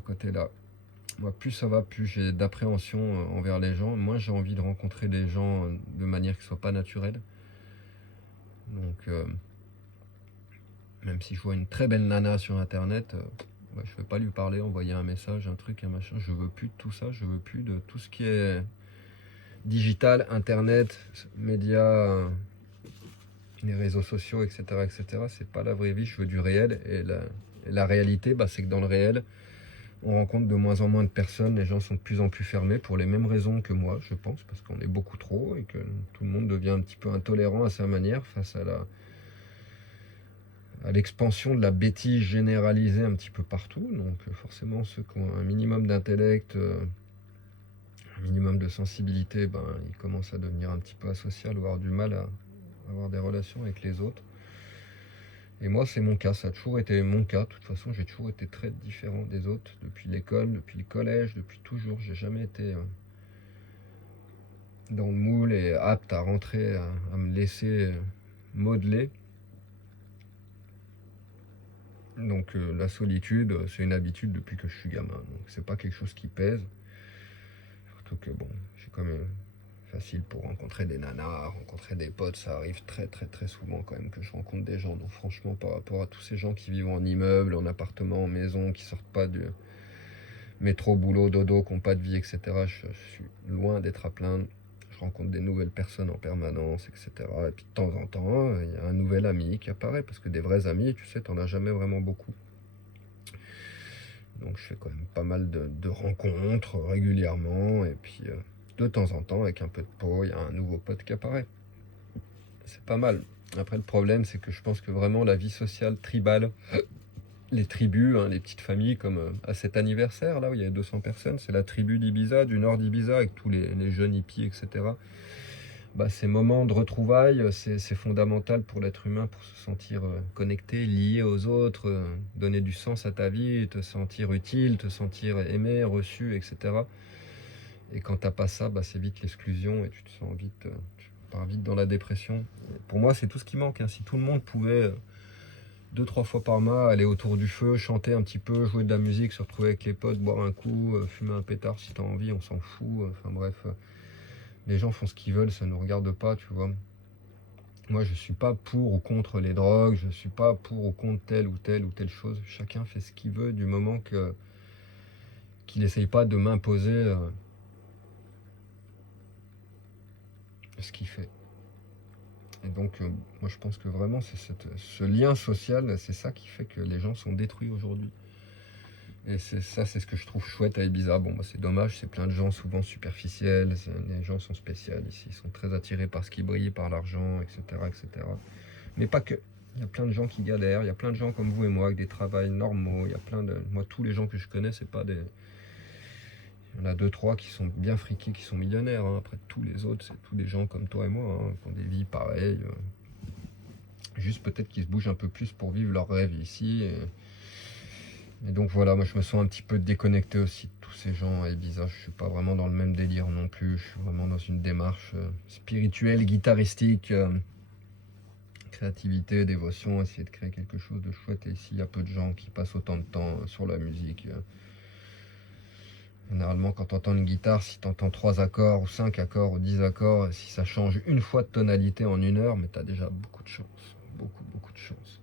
côté-là. Moi, plus ça va, plus j'ai d'appréhension envers les gens. Moins j'ai envie de rencontrer des gens de manière qui soit pas naturelle. Donc même si je vois une très belle nana sur internet, je ne vais pas lui parler, envoyer un message, un truc, un machin. Je veux plus de tout ça, je veux plus de tout ce qui est digital, internet, médias, les réseaux sociaux, etc., etc. C'est pas la vraie vie, je veux du réel. Et la réalité, c'est que dans le réel, on rencontre de moins en moins de personnes, les gens sont de plus en plus fermés pour les mêmes raisons que moi, je pense, parce qu'on est beaucoup trop et que tout le monde devient un petit peu intolérant à sa manière face à l'expansion de la bêtise généralisée un petit peu partout. Donc forcément, ceux qui ont un minimum d'intellect, un minimum de sensibilité, ils commencent à devenir un petit peu asocial, ou avoir du mal à avoir des relations avec les autres. Et moi, c'est mon cas, ça a toujours été mon cas. De toute façon, j'ai toujours été très différent des autres, depuis l'école, depuis le collège, depuis toujours. J'ai jamais été dans le moule et apte à rentrer, à me laisser modeler. Donc la solitude, c'est une habitude depuis que je suis gamin. Donc c'est pas quelque chose qui pèse. Surtout que j'ai quand même facile pour rencontrer des nanas, rencontrer des potes. Ça arrive très très très souvent quand même que je rencontre des gens. Donc franchement, par rapport à tous ces gens qui vivent en immeuble, en appartement, en maison, qui sortent pas du métro, boulot, dodo, qui n'ont pas de vie, etc. Je suis loin d'être à plaindre. Je rencontre des nouvelles personnes en permanence, etc. Et puis de temps en temps, il y a un nouvel ami qui apparaît, parce que des vrais amis, tu sais, t'en as jamais vraiment beaucoup. Donc je fais quand même pas mal de rencontres régulièrement, et puis de temps en temps, avec un peu de peau, il y a un nouveau pote qui apparaît. C'est pas mal. Après, le problème, c'est que je pense que vraiment la vie sociale tribale, les tribus, les petites familles, comme à cet anniversaire là où il y a 200 personnes, c'est la tribu d'Ibiza, du nord d'Ibiza, avec tous les jeunes hippies, etc. ces moments de retrouvailles, c'est fondamental pour l'être humain, pour se sentir connecté, lié aux autres, donner du sens à ta vie, te sentir utile, te sentir aimé, reçu, etc. Et quand t'as pas ça, c'est vite l'exclusion et tu te sens vite, tu pars vite dans la dépression. Et pour moi, c'est tout ce qui manque, hein. Si tout le monde pouvait 2-3 fois par mois aller autour du feu, chanter un petit peu, jouer de la musique, se retrouver avec les potes, boire un coup, fumer un pétard si t'as envie, on s'en fout. Enfin bref, les gens font ce qu'ils veulent, ça ne nous regarde pas, tu vois. Moi, je suis pas pour ou contre les drogues, je suis pas pour ou contre telle ou telle chose. Chacun fait ce qu'il veut du moment qu'il n'essaye pas de m'imposer ce qu'il fait. Et donc, moi, je pense que vraiment, c'est ce lien social, c'est ça qui fait que les gens sont détruits aujourd'hui. Et c'est ce que je trouve chouette à Ibiza. Bon, c'est dommage, c'est plein de gens souvent superficiels, les gens sont spéciaux ici, ils sont très attirés par ce qui brille, par l'argent, etc., etc. Mais pas que. Il y a plein de gens qui galèrent, il y a plein de gens comme vous et moi avec des travails normaux, il y a plein de... Moi, tous les gens que je connais, c'est pas des... Il y en a 2-3 qui sont bien friqués, qui sont millionnaires, hein. Après, tous les autres, c'est tous des gens comme toi et moi, hein, qui ont des vies pareilles. Juste peut-être qu'ils se bougent un peu plus pour vivre leur rêve ici. Et donc voilà, moi je me sens un petit peu déconnecté aussi de tous ces gens à Ibiza. Je suis pas vraiment dans le même délire non plus. Je suis vraiment dans une démarche spirituelle, guitaristique, créativité, dévotion, essayer de créer quelque chose de chouette. Et ici, il y a peu de gens qui passent autant de temps sur la musique. Généralement, quand tu entends une guitare, si tu entends 3 accords, ou 5 accords, ou 10 accords, si ça change une fois de tonalité en 1 heure, mais tu as déjà beaucoup de chance. Beaucoup, beaucoup de chance.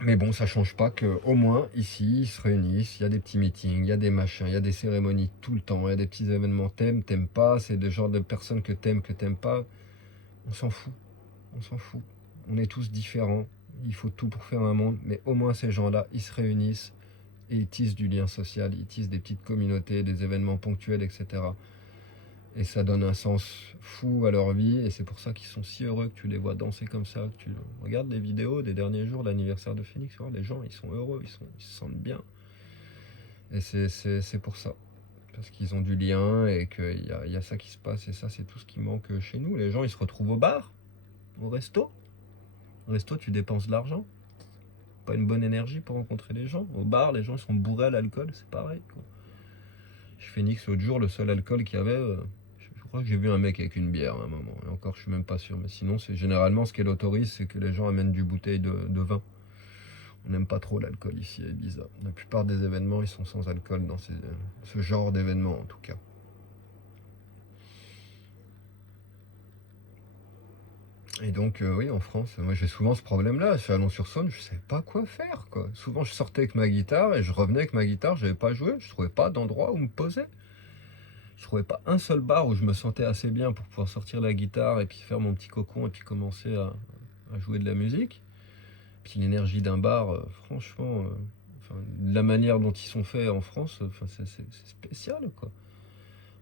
Mais bon, ça change pas que au moins ici, ils se réunissent, il y a des petits meetings, il y a des machins, il y a des cérémonies tout le temps, il y a des petits événements, t'aimes pas, c'est le genre de personnes que t'aimes pas, on s'en fout, on s'en fout. On est tous différents, il faut tout pour faire un monde, mais au moins ces gens-là, ils se réunissent et ils tissent du lien social, ils tissent des petites communautés, des événements ponctuels, etc. Et ça donne un sens fou à leur vie, et c'est pour ça qu'ils sont si heureux que tu les vois danser comme ça, que tu regardes les vidéos des derniers jours, l'anniversaire de Phoenix, les gens, ils sont heureux, ils se sentent bien. Et c'est pour ça. Parce qu'ils ont du lien, et qu'il y a ça qui se passe, et ça, c'est tout ce qui manque chez nous. Les gens, ils se retrouvent au bar, au resto. Au resto, tu dépenses de l'argent. Pas une bonne énergie pour rencontrer les gens. Au bar, les gens sont bourrés à l'alcool, c'est pareil, quoi. Chez Phoenix, l'autre jour, le seul alcool qu'il y avait... je crois que j'ai vu un mec avec une bière à un moment, et encore je suis même pas sûr, mais sinon c'est généralement ce qu'elle autorise, c'est que les gens amènent du bouteille de vin. On n'aime pas trop l'alcool ici à Ibiza. La plupart des événements ils sont sans alcool dans ce genre d'événements en tout cas. Et donc oui, en France, moi j'ai souvent ce problème-là. Je suis à Chalon-sur-Saône, je savais pas quoi faire, quoi. Souvent je sortais avec ma guitare et je revenais avec ma guitare, j'avais pas joué, je trouvais pas d'endroit où me poser. Je trouvais pas un seul bar où je me sentais assez bien pour pouvoir sortir la guitare et puis faire mon petit cocon et puis commencer à jouer de la musique. Puis l'énergie d'un bar, franchement, enfin, la manière dont ils sont faits en France, enfin, c'est spécial, quoi.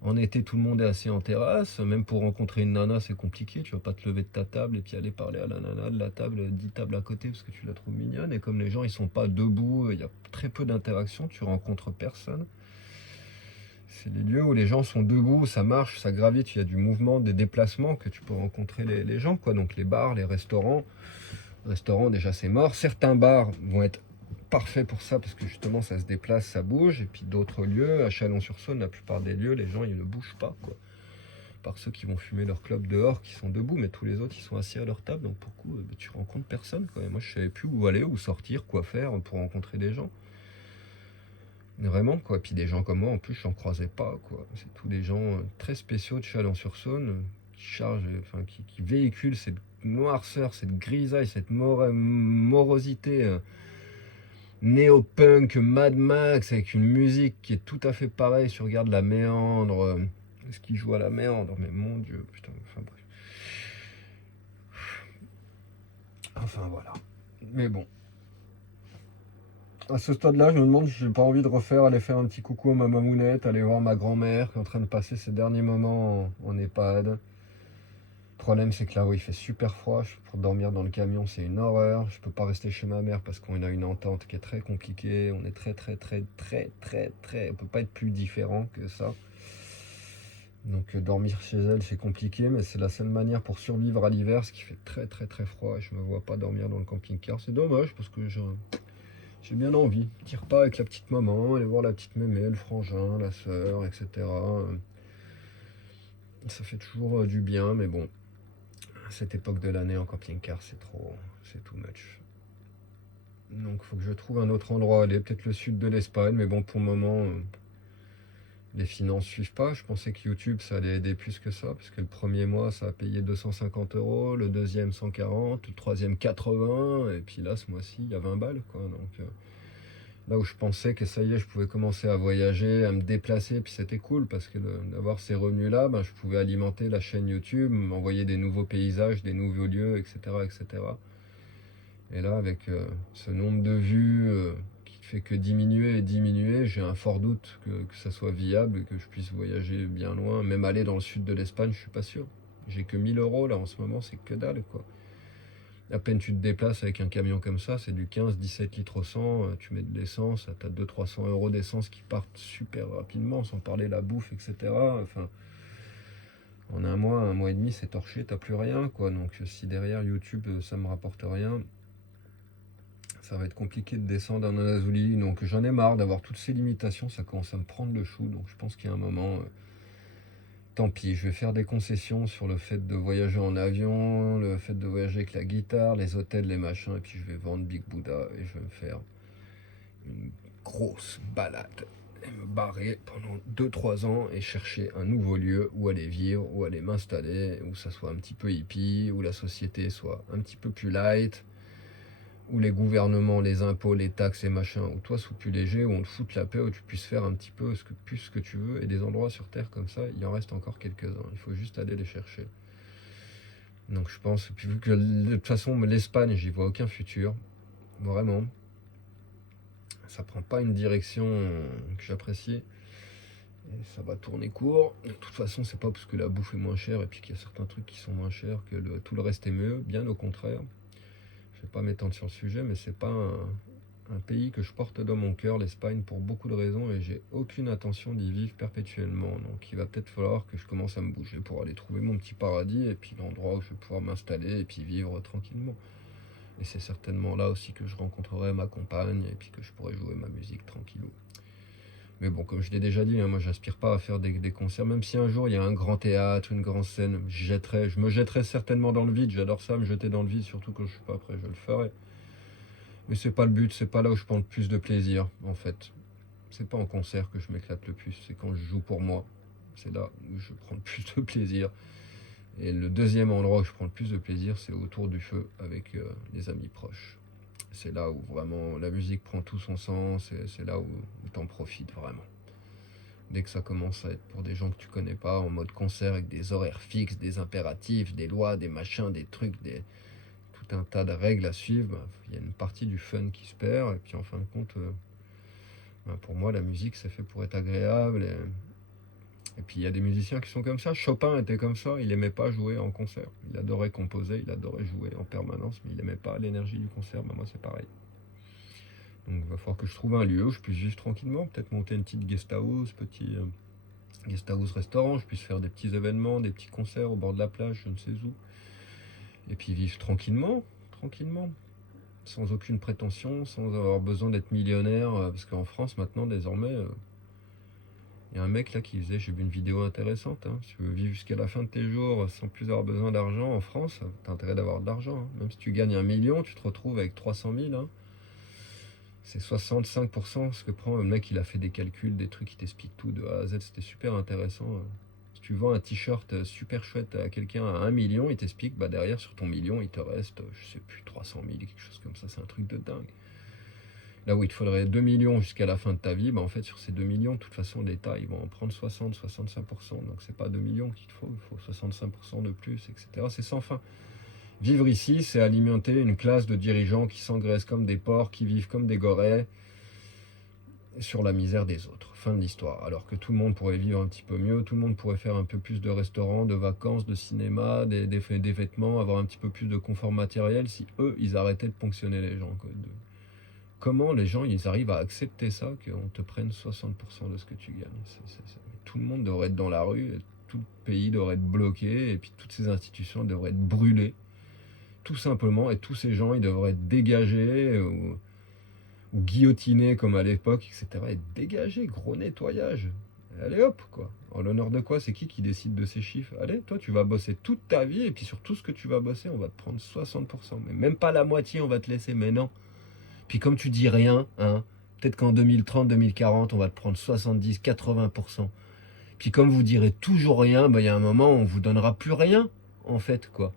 En été, tout le monde est assis en terrasse. Même pour rencontrer une nana, c'est compliqué. Tu vas pas te lever de ta table et puis aller parler à la nana de la table, 10 tables à côté parce que tu la trouves mignonne. Et comme les gens, ils sont pas debout, il y a très peu d'interaction, tu rencontres personne. C'est les lieux où les gens sont debout, ça marche, ça gravite, il y a du mouvement, des déplacements que tu peux rencontrer les gens, quoi. Donc les bars, les restaurants. Restaurants, déjà, c'est mort. Certains bars vont être parfaits pour ça parce que justement, ça se déplace, ça bouge. Et puis d'autres lieux, à Chalon-sur-Saône, la plupart des lieux, les gens, ils ne bougent pas, quoi. Par ceux qui vont fumer leur clope dehors, qui sont debout, mais tous les autres, ils sont assis à leur table. Donc pour coup, tu rencontres personne, quoi. Et moi, je savais plus où aller, où sortir, quoi faire pour rencontrer des gens. Vraiment, quoi. Puis des gens comme moi, en plus, je n'en croisais pas, quoi. C'est tous des gens très spéciaux de Chalon-sur-Saône qui chargent, enfin, qui véhiculent cette noirceur, cette grisaille, cette morosité néo-punk, Mad Max, avec une musique qui est tout à fait pareille. Si tu regardes la méandre, ce qui joue à la méandre, mais mon Dieu, putain, enfin bref. Enfin voilà. Mais bon. À ce stade-là, je me demande si j'ai pas envie de refaire, aller faire un petit coucou à ma mamounette, aller voir ma grand-mère qui est en train de passer ses derniers moments en EHPAD. Le problème, c'est que là où il fait super froid, pour dormir dans le camion, c'est une horreur. Je peux pas rester chez ma mère parce qu'on a une entente qui est très compliquée. On est très, on peut pas être plus différent que ça. Donc dormir chez elle, c'est compliqué, mais c'est la seule manière pour survivre à l'hiver, ce qui fait très très très froid. Et je me vois pas dormir dans le camping-car. C'est dommage parce que j'ai bien envie. Petit repas avec la petite maman, aller voir la petite mémé, le frangin, la sœur, etc. Ça fait toujours du bien, mais bon, à cette époque de l'année en camping-car, c'est too much. Donc faut que je trouve un autre endroit à aller, peut-être le sud de l'Espagne, mais bon, pour le moment, les finances suivent pas. Je pensais que YouTube, ça allait aider plus que ça, parce que le premier mois, ça a payé 250 €, le deuxième 140, le troisième 80, et puis là, ce mois-ci, il y a 20 balles, quoi. Donc là où je pensais que ça y est, je pouvais commencer à voyager, à me déplacer, puis c'était cool, parce que d'avoir ces revenus-là, ben, je pouvais alimenter la chaîne YouTube, m'envoyer des nouveaux paysages, des nouveaux lieux, etc., etc. Et là, avec ce nombre de vues qui fait que diminuer et diminuer, j'ai un fort doute que ça soit viable et que je puisse voyager bien loin. Même aller dans le sud de l'Espagne, je suis pas sûr. J'ai que 1 000 € là en ce moment, c'est que dalle quoi. À peine tu te déplaces avec un camion comme ça, c'est du 15-17 litres au 100, tu mets de l'essence, tu as 200-300 € d'essence qui partent super rapidement, sans parler la bouffe, etc. Enfin, en un mois et demi, c'est torché, t'as plus rien quoi. Donc si derrière YouTube ça me rapporte rien, ça va être compliqué de descendre en Anatolie. Donc j'en ai marre d'avoir toutes ces limitations, ça commence à me prendre le chou. Donc je pense qu'il y a un moment, tant pis, je vais faire des concessions sur le fait de voyager en avion, le fait de voyager avec la guitare, les hôtels, les machins, et puis je vais vendre Big Buddha et je vais me faire une grosse balade et me barrer pendant 2-3 ans et chercher un nouveau lieu où aller vivre, où aller m'installer, où ça soit un petit peu hippie, où la société soit un petit peu plus light, où les gouvernements, les impôts, les taxes et machin, où toi sois plus léger, où on te foute la paix, où tu puisses faire un petit peu plus ce que tu veux. Et des endroits sur Terre comme ça, il en reste encore quelques-uns. Il faut juste aller les chercher. Donc je pense, puis vu que de toute façon l'Espagne, j'y vois aucun futur, vraiment. Ça prend pas une direction que j'apprécie. Et ça va tourner court. De toute façon, c'est pas parce que la bouffe est moins chère et puis qu'il y a certains trucs qui sont moins chers que tout le reste est mieux. Bien au contraire. Je vais pas m'étendre sur le sujet, mais c'est pas un pays que je porte dans mon cœur, l'Espagne, pour beaucoup de raisons, et j'ai aucune intention d'y vivre perpétuellement. Donc il va peut-être falloir que je commence à me bouger pour aller trouver mon petit paradis, et puis l'endroit où je vais pouvoir m'installer, et puis vivre tranquillement. Et c'est certainement là aussi que je rencontrerai ma compagne, et puis que je pourrai jouer ma musique tranquillou. Mais bon, comme je l'ai déjà dit, hein, moi j'aspire pas à faire des concerts, même si un jour il y a un grand théâtre, une grande scène, je me jetterai certainement dans le vide, j'adore ça, me jeter dans le vide, surtout quand je suis pas prêt, je le ferai. Mais c'est pas le but, c'est pas là où je prends le plus de plaisir, en fait. C'est pas en concert que je m'éclate le plus, c'est quand je joue pour moi. C'est là où je prends le plus de plaisir. Et le deuxième endroit où je prends le plus de plaisir, c'est autour du feu avec les amis proches. C'est là où vraiment la musique prend tout son sens, et c'est là où t'en profites vraiment. Dès que ça commence à être pour des gens que tu connais pas, en mode concert avec des horaires fixes, des impératifs, des lois, des machins, des trucs, tout un tas de règles à suivre, il y a une partie du fun qui se perd. Et puis en fin de compte, pour moi, la musique, c'est fait pour être agréable. Et puis il y a des musiciens qui sont comme ça. Chopin était comme ça, il aimait pas jouer en concert. Il adorait composer, il adorait jouer en permanence, mais il aimait pas l'énergie du concert. Moi, c'est pareil. Donc il va falloir que je trouve un lieu où je puisse vivre tranquillement, peut-être monter une petite guest house, petit guest house restaurant, je puisse faire des petits événements, des petits concerts au bord de la plage, je ne sais où. Et puis vivre tranquillement, tranquillement, sans aucune prétention, sans avoir besoin d'être millionnaire, parce qu'en France maintenant désormais, il y a un mec là qui disait, j'ai vu une vidéo intéressante, hein, si tu veux vivre jusqu'à la fin de tes jours sans plus avoir besoin d'argent en France, t'as intérêt d'avoir de l'argent, hein. Même si tu gagnes 1 million, tu te retrouves avec 300 000, hein. C'est 65% ce que prend le mec. Il a fait des calculs, des trucs qui t'expliquent tout de A à Z, c'était super intéressant. Si tu vends un t-shirt super chouette à quelqu'un à 1 million, il t'explique, bah derrière sur ton million il te reste, je sais plus, 300 000, quelque chose comme ça, c'est un truc de dingue. Là où il te faudrait 2 millions jusqu'à la fin de ta vie, bah en fait sur ces 2 millions, de toute façon l'État ils vont en prendre 60-65%, donc c'est pas 2 millions qu'il te faut, il faut 65% de plus, etc. C'est sans fin. Vivre ici, c'est alimenter une classe de dirigeants qui s'engraissent comme des porcs, qui vivent comme des gorées, sur la misère des autres. Fin de l'histoire. Alors que tout le monde pourrait vivre un petit peu mieux, tout le monde pourrait faire un peu plus de restaurants, de vacances, de cinéma, des vêtements, avoir un petit peu plus de confort matériel si eux, ils arrêtaient de ponctionner les gens. Comment les gens, ils arrivent à accepter ça, qu'on te prenne 60% de ce que tu gagnes. Tout le monde devrait être dans la rue, tout le pays devrait être bloqué, et puis toutes ces institutions devraient être brûlées, tout simplement, et tous ces gens, ils devraient être dégagés, ou guillotinés comme à l'époque, etc. Et dégagés, gros nettoyage. Allez hop, quoi. En l'honneur de quoi? C'est qui décide de ces chiffres? Allez, toi, tu vas bosser toute ta vie, et puis sur tout ce que tu vas bosser, on va te prendre 60%. Mais même pas la moitié, on va te laisser, mais non. Puis comme tu dis rien, hein, peut-être qu'en 2030, 2040, on va te prendre 70, 80%. Puis comme vous direz toujours rien, il y a un moment où on vous donnera plus rien, en fait, quoi.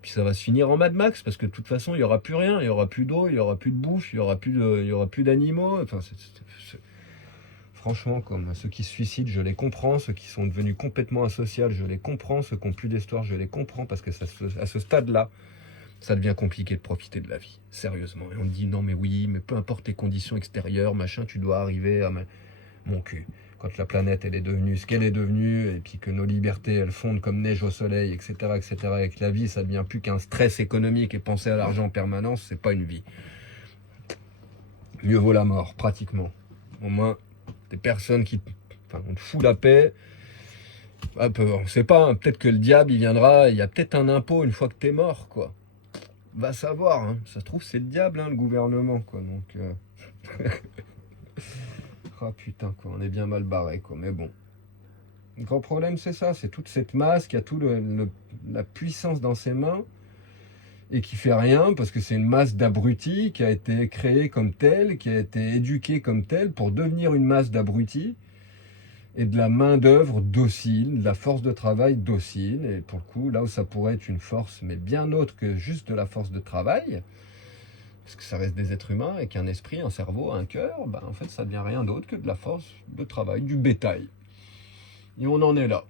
Puis ça va se finir en Mad Max, parce que de toute façon, il n'y aura plus rien, il n'y aura plus d'eau, il n'y aura plus de bouffe, il n'y aura plus d'animaux. Enfin, franchement, comme ceux qui se suicident, je les comprends, ceux qui sont devenus complètement asociaux, je les comprends, ceux qui n'ont plus d'histoire, je les comprends, parce que à ce stade-là, ça devient compliqué de profiter de la vie, sérieusement. Et on me dit, non mais oui, mais peu importe tes conditions extérieures, machin, tu dois arriver à... Mon cul. Quand la planète, elle est devenue ce qu'elle est devenue, et puis que nos libertés, elles fondent comme neige au soleil, etc., etc., et que la vie, ça devient plus qu'un stress économique et penser à l'argent en permanence, c'est pas une vie. Mieux vaut la mort, pratiquement. Au moins, des personnes qui... Enfin, on te fout la paix. On sait pas, hein, peut-être que le diable, il viendra, il y a peut-être un impôt une fois que t'es mort, quoi. Va savoir, hein. Ça se trouve, c'est le diable, hein, le gouvernement, quoi. Donc... Ah putain, quoi, on est bien mal barré, quoi. Mais bon. Le grand problème, c'est ça, c'est toute cette masse qui a toute la puissance dans ses mains et qui fait rien parce que c'est une masse d'abrutis qui a été créée comme telle, qui a été éduquée comme telle pour devenir une masse d'abrutis et de la main-d'œuvre docile, de la force de travail docile. Et pour le coup, là où ça pourrait être une force, mais bien autre que juste de la force de travail, parce que ça reste des êtres humains et qu'un esprit, un cerveau, un cœur, en fait, ça devient rien d'autre que de la force de travail, du bétail. Et on en est là.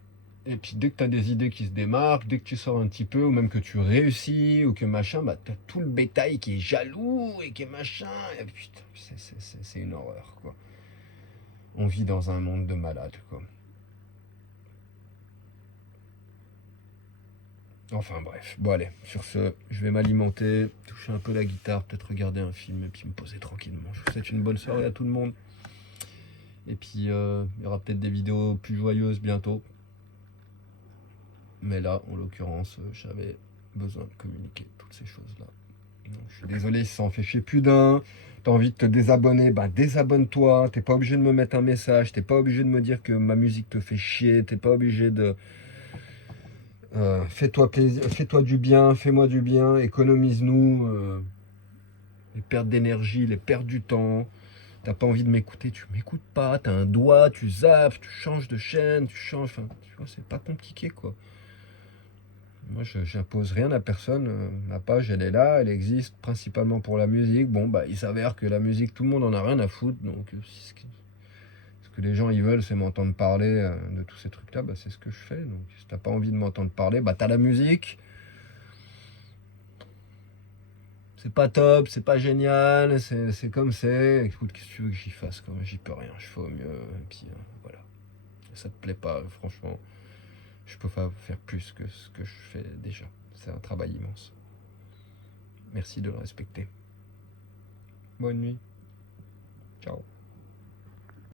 Et puis dès que tu as des idées qui se démarquent, dès que tu sors un petit peu, ou même que tu réussis, ou que machin, tu as tout le bétail qui est jaloux et qui est machin. Et putain, c'est une horreur, quoi. On vit dans un monde de malades, quoi. Enfin bref, bon allez, sur ce, je vais m'alimenter, toucher un peu la guitare, peut-être regarder un film et puis me poser tranquillement. Je vous souhaite une bonne soirée à tout le monde. Et puis il y aura peut-être des vidéos plus joyeuses bientôt. Mais là, en l'occurrence, j'avais besoin de communiquer toutes ces choses-là. Donc, je suis désolé si ça en fait chier plus d'un. T'as envie de te désabonner, désabonne-toi. T'es pas obligé de me mettre un message. T'es pas obligé de me dire que ma musique te fait chier. T'es pas obligé de... fais-toi plaisir, fais-toi du bien, fais-moi du bien. Économise-nous les pertes d'énergie, les pertes du temps. T'as pas envie de m'écouter, tu m'écoutes pas. T'as un doigt, tu zappes, tu changes de chaîne, tu changes... Enfin, tu vois, c'est pas compliqué, quoi. Moi, je n'impose rien à personne. Ma page, elle est là, elle existe principalement pour la musique. Bon, il s'avère que la musique, tout le monde en a rien à foutre. Donc, ce que les gens ils veulent, c'est m'entendre parler de tous ces trucs-là. C'est ce que je fais. Donc, si t'as pas envie de m'entendre parler, t'as la musique. C'est pas top, c'est pas génial, c'est comme c'est. Écoute, qu'est-ce que tu veux que j'y fasse, quoi? J'y peux rien, je fais au mieux. Et puis, voilà. Ça te plaît pas, franchement, je peux pas faire plus que ce que je fais déjà. C'est un travail immense. Merci de le respecter. Bonne nuit. Ciao.